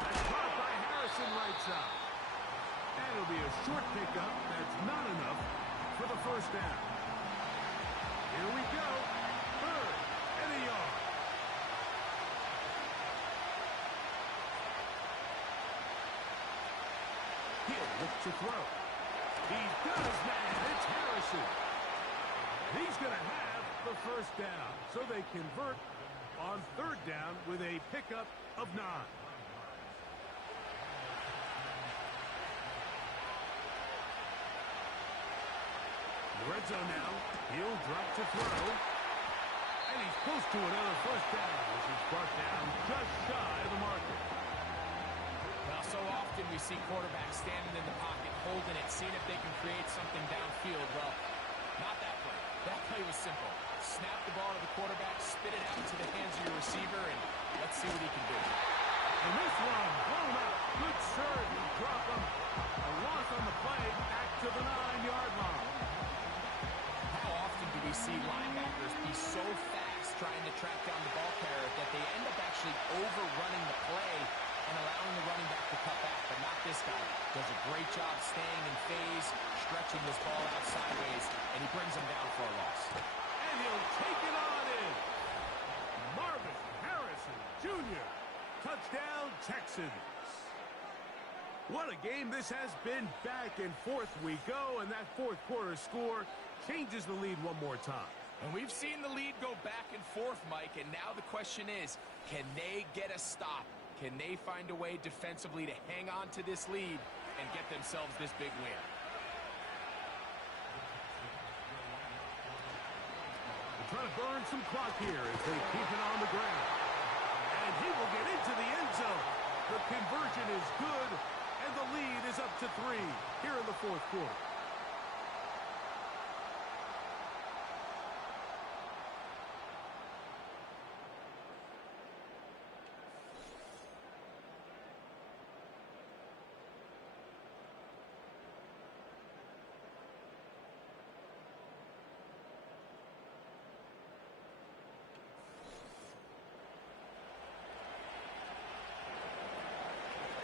That's caught by Harrison right side. And it'll be a short pickup. That's not enough for the 1st down. Here we go. 3rd and a yard. He'll look to throw. He does, man. It's Harrison. He's going to have the 1st down. So they convert on 3rd down with a pickup of 9. Red zone now. He'll drop to throw. And he's close to another 1st down. This is brought down just shy of the marker. Well, so often we see quarterbacks standing in the pocket, holding it, seeing if they can create something downfield. Well, not that play. That play was simple. Snap the ball to the quarterback, spit it out into the hands of your receiver, and let's see what he can do. And this one, blown out. Good serve. He dropped him. A loss on the play back to the 9-yard line. How often do we see linebackers be so fast trying to track down the ball carrier that they end up actually overrunning the play and allowing the running back to cut back, but not this guy. Does a great job staying in phase, stretching this ball out sideways, and he brings him down for a loss. And he'll take it on in. Marvin Harrison Jr. Touchdown, Texans. What a game this has been. Back and forth we go, and that 4th quarter score changes the lead one more time. And we've seen the lead go back and forth, Mike, and now the question is, can they get a stop? Can they find a way defensively to hang on to this lead and get themselves this big win. They're trying to burn some clock here as they keep it on the ground. And he will get into the end zone. The conversion is good, and the lead is up to 3 here in the fourth quarter.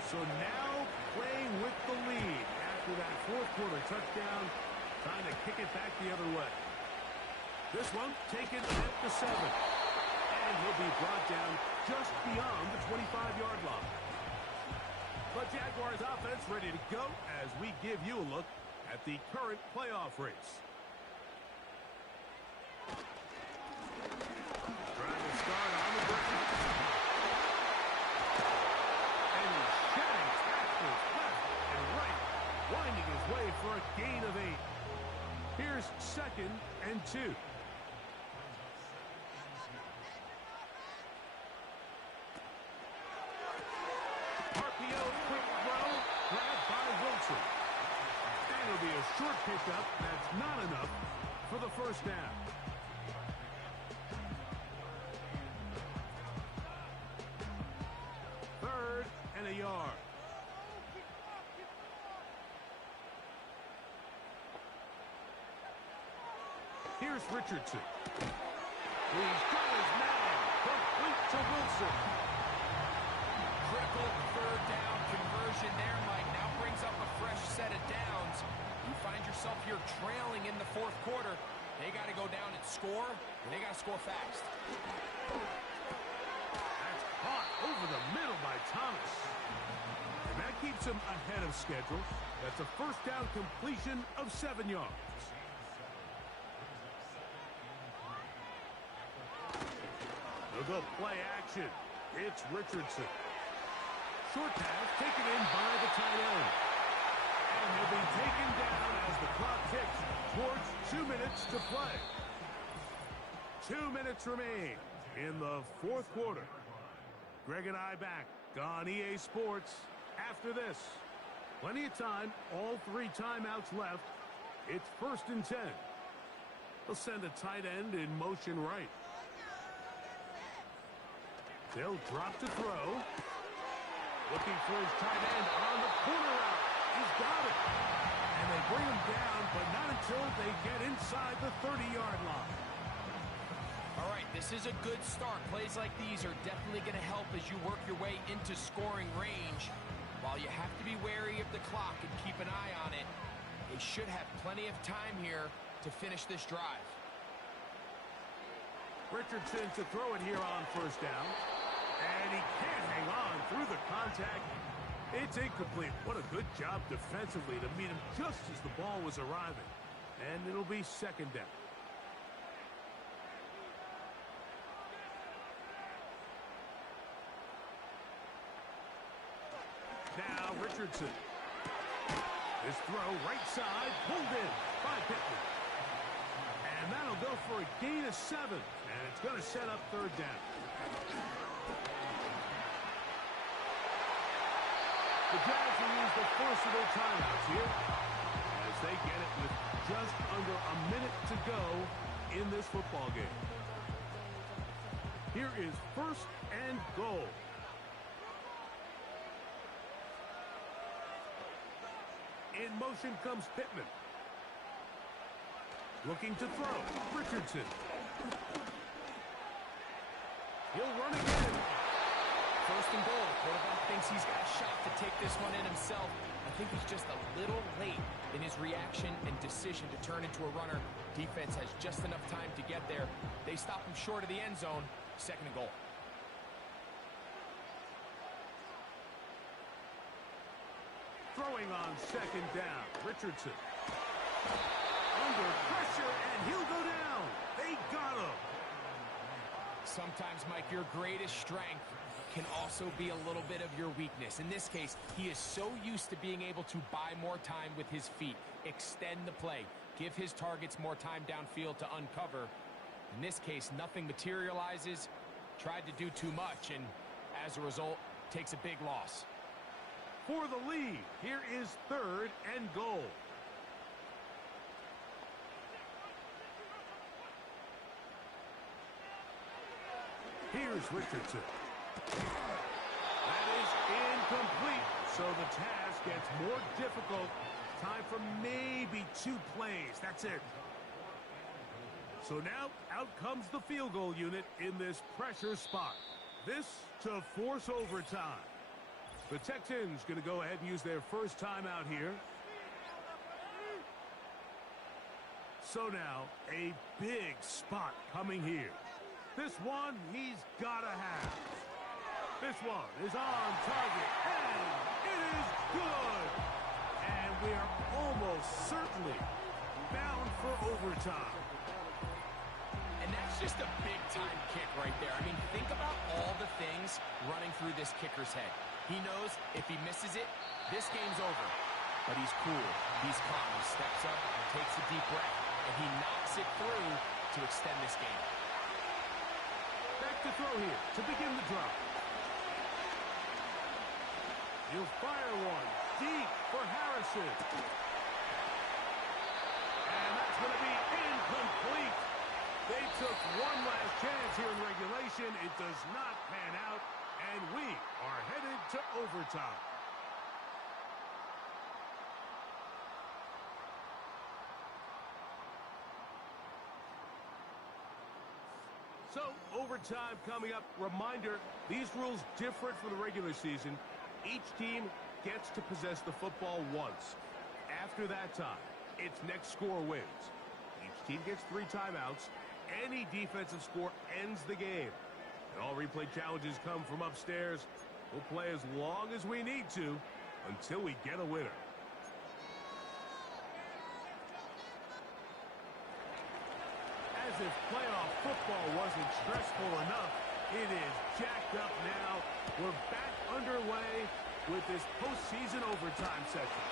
So now playing with the lead after that fourth quarter touchdown, trying to kick it back the other way. This one taken at the 7. And he'll be brought down just beyond the 25-yard line. But Jaguars offense ready to go as we give you a look at the current playoff race. Trying to start on the break. Winding his way for a gain of 8. Here's 2nd and 2. RPO, quick throw, grabbed by Wilson. And it'll be a short pickup. That's not enough for the first down. Third and a yard. Here's Richardson. He's got his man. Complete to Wilson. Critical third down conversion there, Mike. Now brings up a fresh set of downs. You find yourself here trailing in the fourth quarter. They got to go down and score, and they got to score fast. That's caught over the middle by Thomas. And that keeps him ahead of schedule. That's a first down completion of 7 yards. They'll go play action. It's Richardson. Short pass taken in by the tight end. And he'll be taken down as the clock ticks towards 2 minutes to play. 2 minutes remain in the fourth quarter. Greg and I back on EA Sports after this. Plenty of time, all 3 timeouts left. It's 1st and 10. They'll send a tight end in motion right. They'll drop to throw. Looking for his tight end on the corner route. He's got it. And they bring him down, but not until they get inside the 30-yard line. All right, this is a good start. Plays like these are definitely going to help as you work your way into scoring range. While you have to be wary of the clock and keep an eye on it, they should have plenty of time here to finish this drive. Richardson to throw it here on first down. And he can't hang on through the contact. It's incomplete. What a good job defensively to meet him just as the ball was arriving. And it'll be 2nd down. Now Richardson. This throw right side pulled in by Pittman. And that'll go for a gain of 7. And it's going to set up 3rd down. The Jags will use the first of their timeouts here as they get it with just under a minute to go in this football game. Here is 1st and goal. In motion comes Pittman. Looking to throw. Richardson. He'll run again. 1st and goal. Quarterback thinks he's got a shot to take this one in himself. I think he's just a little late in his reaction and decision to turn into a runner. Defense has just enough time to get there. They stop him short of the end zone. 2nd and goal. Throwing on 2nd down. Richardson. Under pressure, and he'll go down. They got him. Sometimes, Mike, your greatest strength can also be a little bit of your weakness. In this case, he is so used to being able to buy more time with his feet, extend the play, give his targets more time downfield to uncover. In this case, nothing materializes, tried to do too much, and as a result, takes a big loss. For the lead, here is 3rd and goal. Here's Richardson. That is incomplete, so the task gets more difficult. Time for maybe 2 plays. That's it. So now, out comes the field goal unit in this pressure spot. This to force overtime. The Texans going to go ahead and use their first timeout here. So now, a big spot coming here. This one, he's got to have. This one is on target, and it is good. And we are almost certainly bound for overtime. And that's just a big-time kick right there. I mean, think about all the things running through this kicker's head. He knows if he misses it, this game's over. But he's cool. He's calm. He steps up, takes a deep breath, and he knocks it through to extend this game. Back to throw here to begin the drive. He'll fire one deep for Harrison. And that's going to be incomplete. They took one last chance here in regulation. It does not pan out, and we are headed to overtime. So, overtime coming up. Reminder, these rules different from the regular season. Each team gets to possess the football once. After that time, its next score wins. Each team gets 3 timeouts. Any defensive score ends the game. And all replay challenges come from upstairs. We'll play as long as we need to until we get a winner. As if playoff football wasn't stressful enough, it is jacked up now. We're back underway with this postseason overtime session.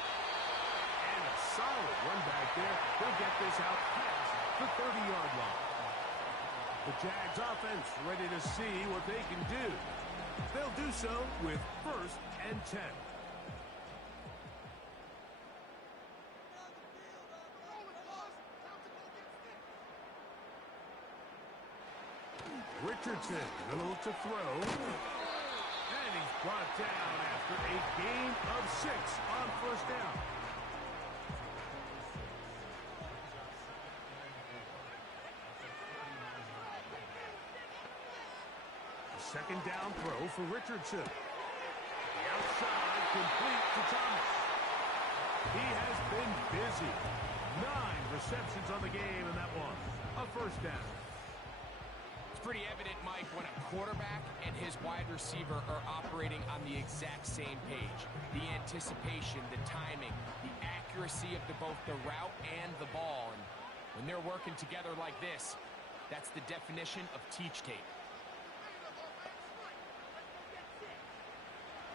And a solid run back there. He'll get this out past the 30-yard line. The Jags offense ready to see what they can do. They'll do so with 1st and 10. Richardson going to look to throw. And he's brought down after a gain of 6 on 1st down. Second down throw for Richardson. The outside complete to Thomas. He has been busy. 9 receptions on the game, and that one a 1st down. It's pretty evident, Mike, when a quarterback and his wide receiver are operating on the exact same page. The anticipation, the timing, the accuracy of both the route and the ball. And when they're working together like this, that's the definition of teach tape.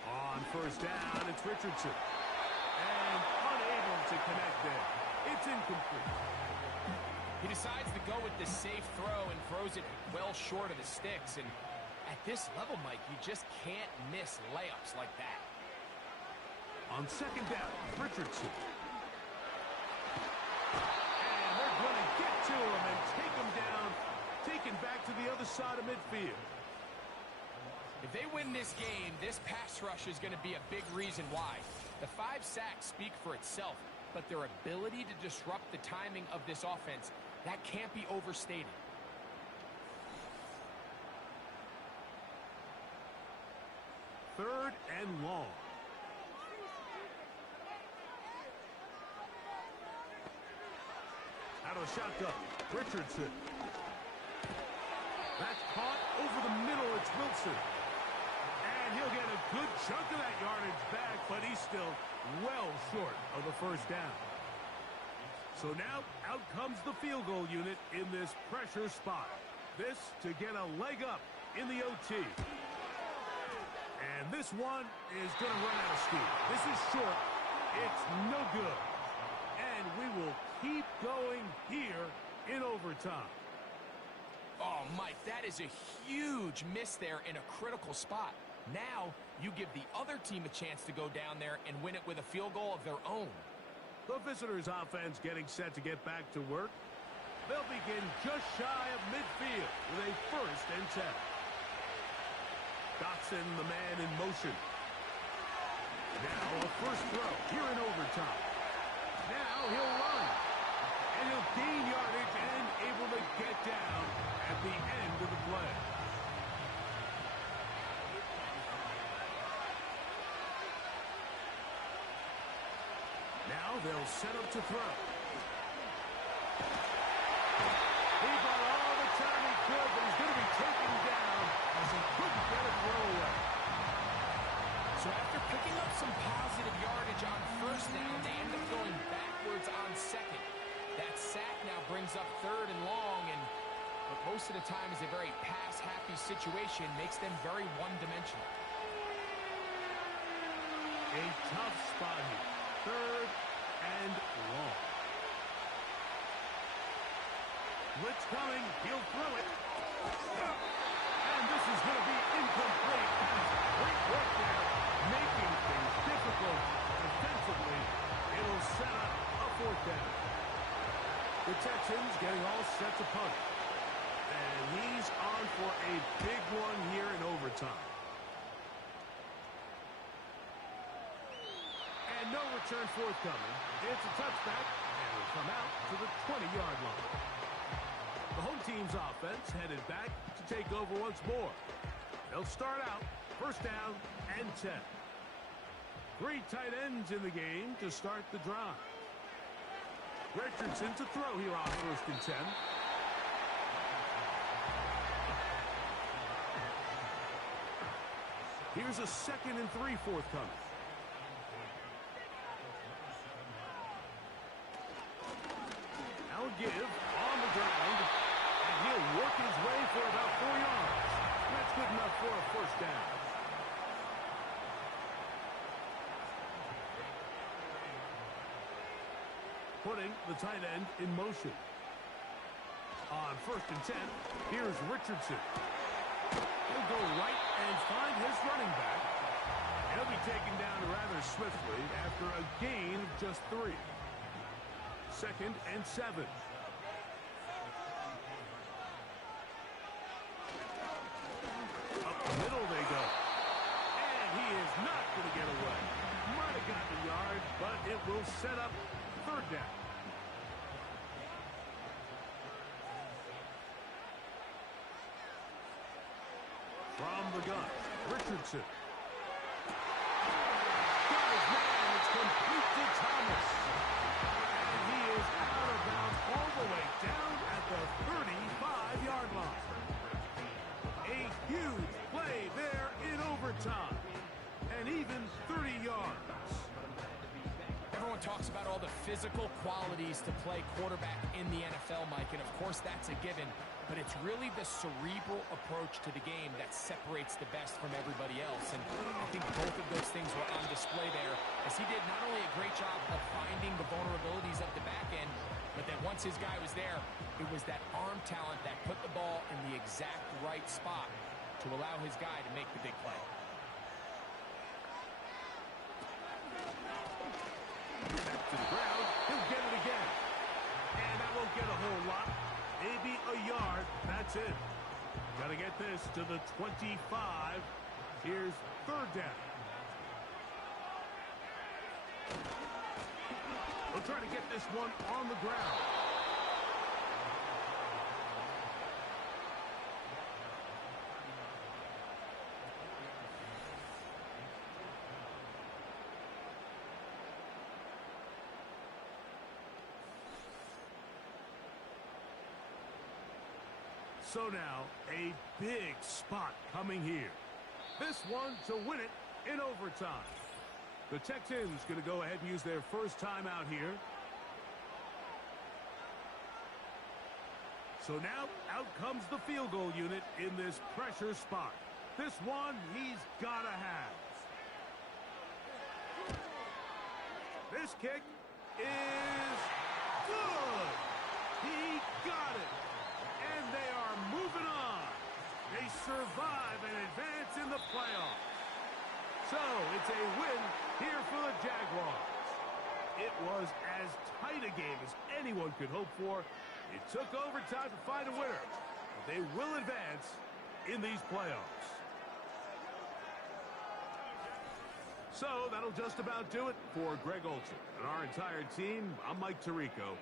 On 1st down, it's Richardson. And unable to connect there. It's incomplete. He decides to go with the safe throw and throws it well short of the sticks. And at this level, Mike, you just can't miss layups like that. On 2nd down, Richardson. And they're going to get to him and take him down. Taken back to the other side of midfield. If they win this game, this pass rush is going to be a big reason why. The 5 sacks speak for itself, but their ability to disrupt the timing of this offense, that can't be overstated. Third and long. Out of the shotgun, Richardson. That's caught over the middle. It's Wilson. And he'll get a good chunk of that yardage back, but he's still well short of the 1st down. So now, out comes the field goal unit in this pressure spot. This to get a leg up in the OT. And this one is going to run out of steam. This is short. It's no good. And we will keep going here in overtime. Oh, Mike, that is a huge miss there in a critical spot. Now, you give the other team a chance to go down there and win it with a field goal of their own. The visitors' offense getting set to get back to work. They'll begin just shy of midfield with a 1st and 10. Dotson, the man in motion. Now a first throw here in overtime. Now he'll run. And he'll gain yardage and able to get down at the end of the play. Now they'll set up to throw. He got all the time he could, but he's going to be taken down as he couldn't get a throw away. So after picking up some positive yardage on 1st down, they end up going backwards on 2nd. That sack now brings up 3rd and long, and what most of the time is a very pass-happy situation, makes them very one-dimensional. A tough spot here. 3rd and long. Blitz coming. He'll throw it. And this is going to be incomplete. Great work there, making things difficult defensively. It'll set up a 4th down. The Texans getting all set to punt. And he's on for a big one here in overtime. And no return forthcoming. It's a touchback, and it'll come out to the 20-yard line. The home team's offense headed back to take over once more. They'll start out 1st down and 10. 3 tight ends in the game to start the drive. Richardson to throw here on 1st and 10. Here's a 2nd and 3 forthcoming. Now a give on the ground, and he'll work his way for about 4 yards. That's good enough for a 1st down. Putting the tight end in motion. On 1st and 10, here's Richardson. He'll go right and find his running back. He'll be taken down rather swiftly after a gain of just 3. 2nd and 7. Up the middle they go. And he is not going to get away. Might have gotten a yard, but it will set up 3rd down. From the gun, Richardson. Got his man. It's complete to Thomas. And he is out of bounds all the way down at the 35-yard line. A huge play there in overtime. And even 30 yards. Everyone talks about all the physical qualities to play quarterback in the NFL, Mike, and of course that's a given. But it's really the cerebral approach to the game that separates the best from everybody else. And I think both of those things were on display there, as he did not only a great job of finding the vulnerabilities of the back end, but that once his guy was there, it was that arm talent that put the ball in the exact right spot to allow his guy to make the big play. Back to the ground. He'll get it again. And that won't get a whole lot. Maybe a yard. That's it. Got to get this to the 25. Here's 3rd down. They'll try to get this one on the ground. So now, a big spot coming here. This one to win it in overtime. The Texans going to go ahead and use their first timeout here. So now, out comes the field goal unit in this pressure spot. This one he's got to have. This kick is good. He got it. And they are moving on. They survive and advance in the playoffs. So it's a win here for the Jaguars. It was as tight a game as anyone could hope for. It took overtime to find a winner, but they will advance in these playoffs. So that'll just about do it for Greg Olson and our entire team. I'm Mike Tirico.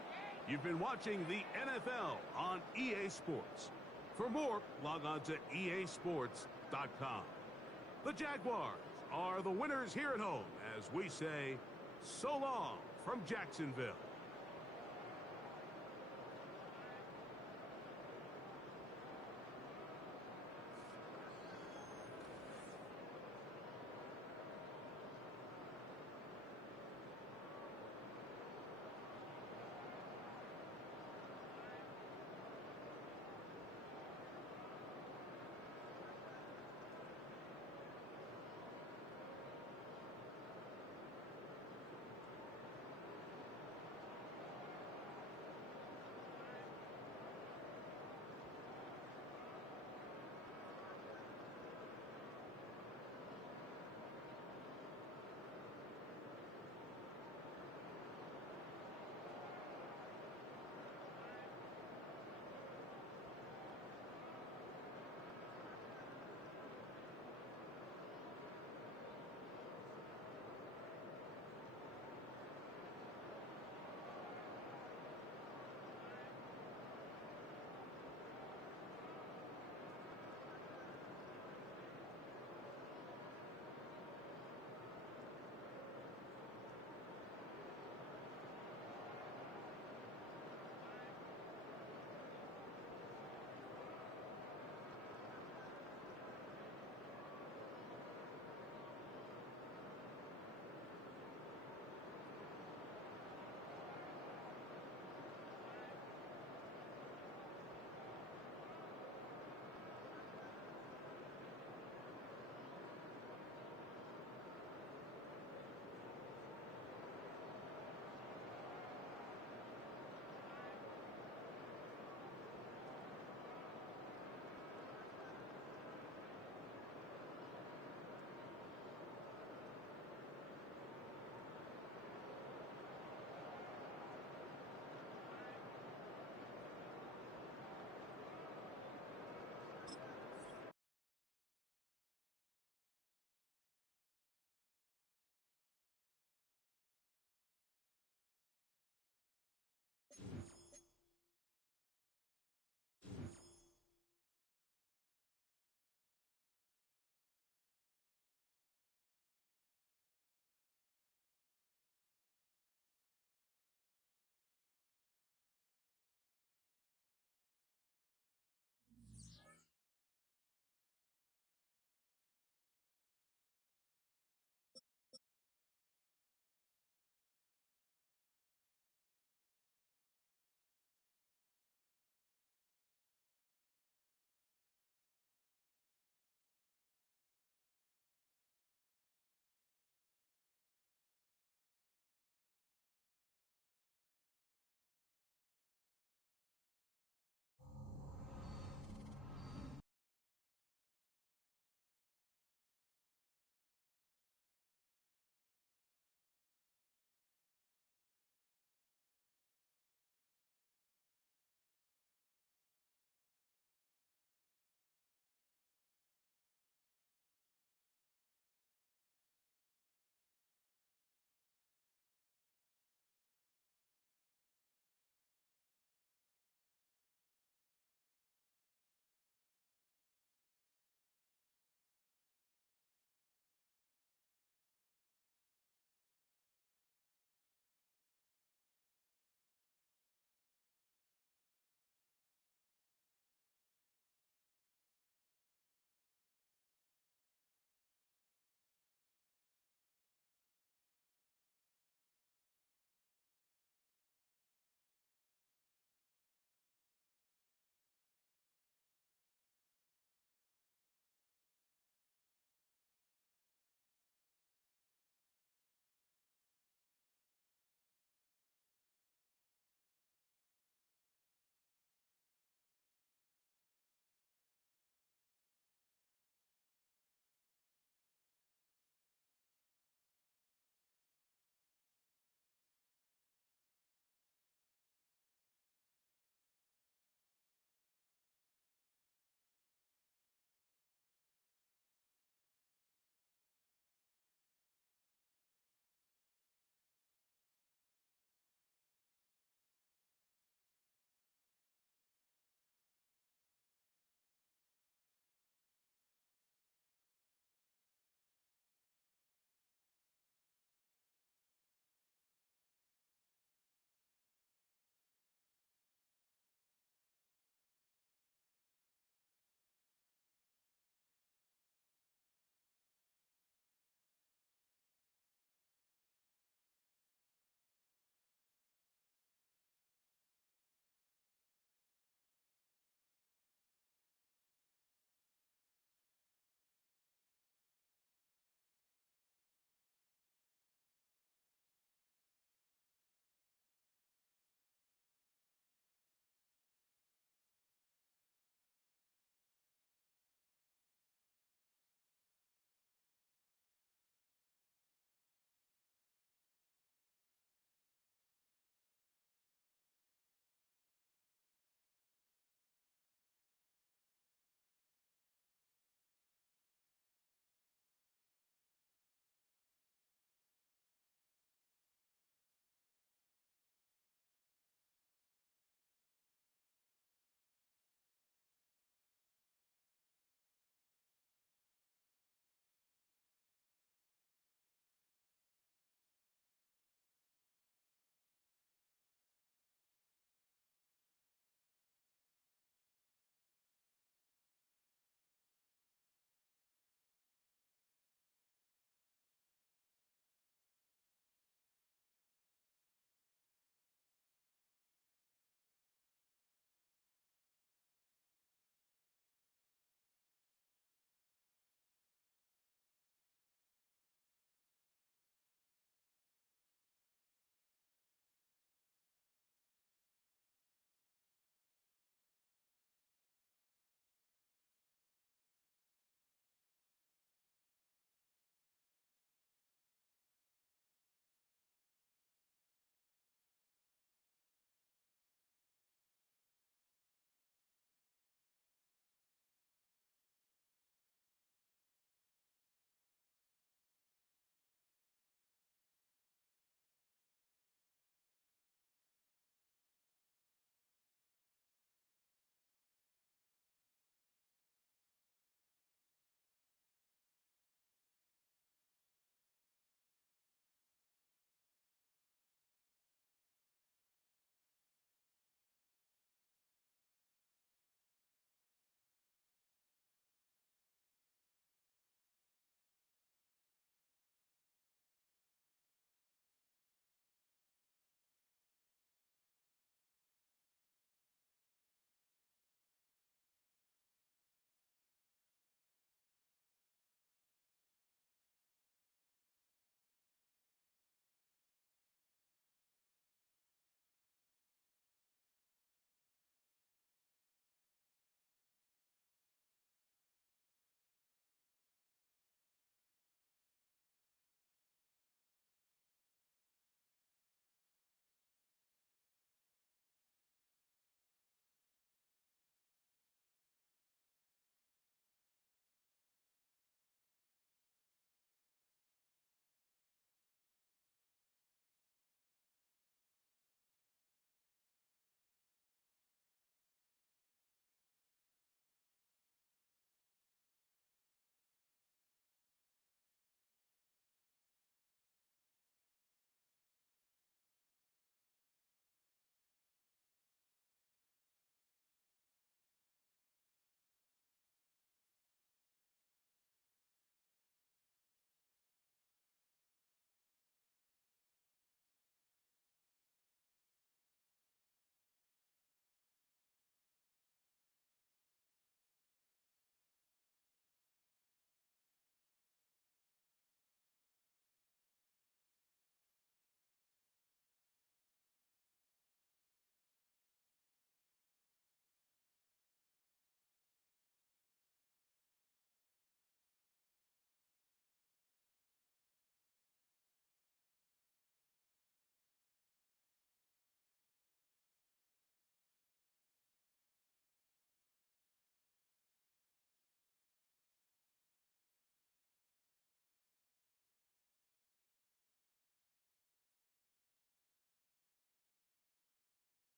You've been watching the NFL on EA Sports. For more, log on to easports.com. The Jaguars are the winners here at home as we say so long from Jacksonville.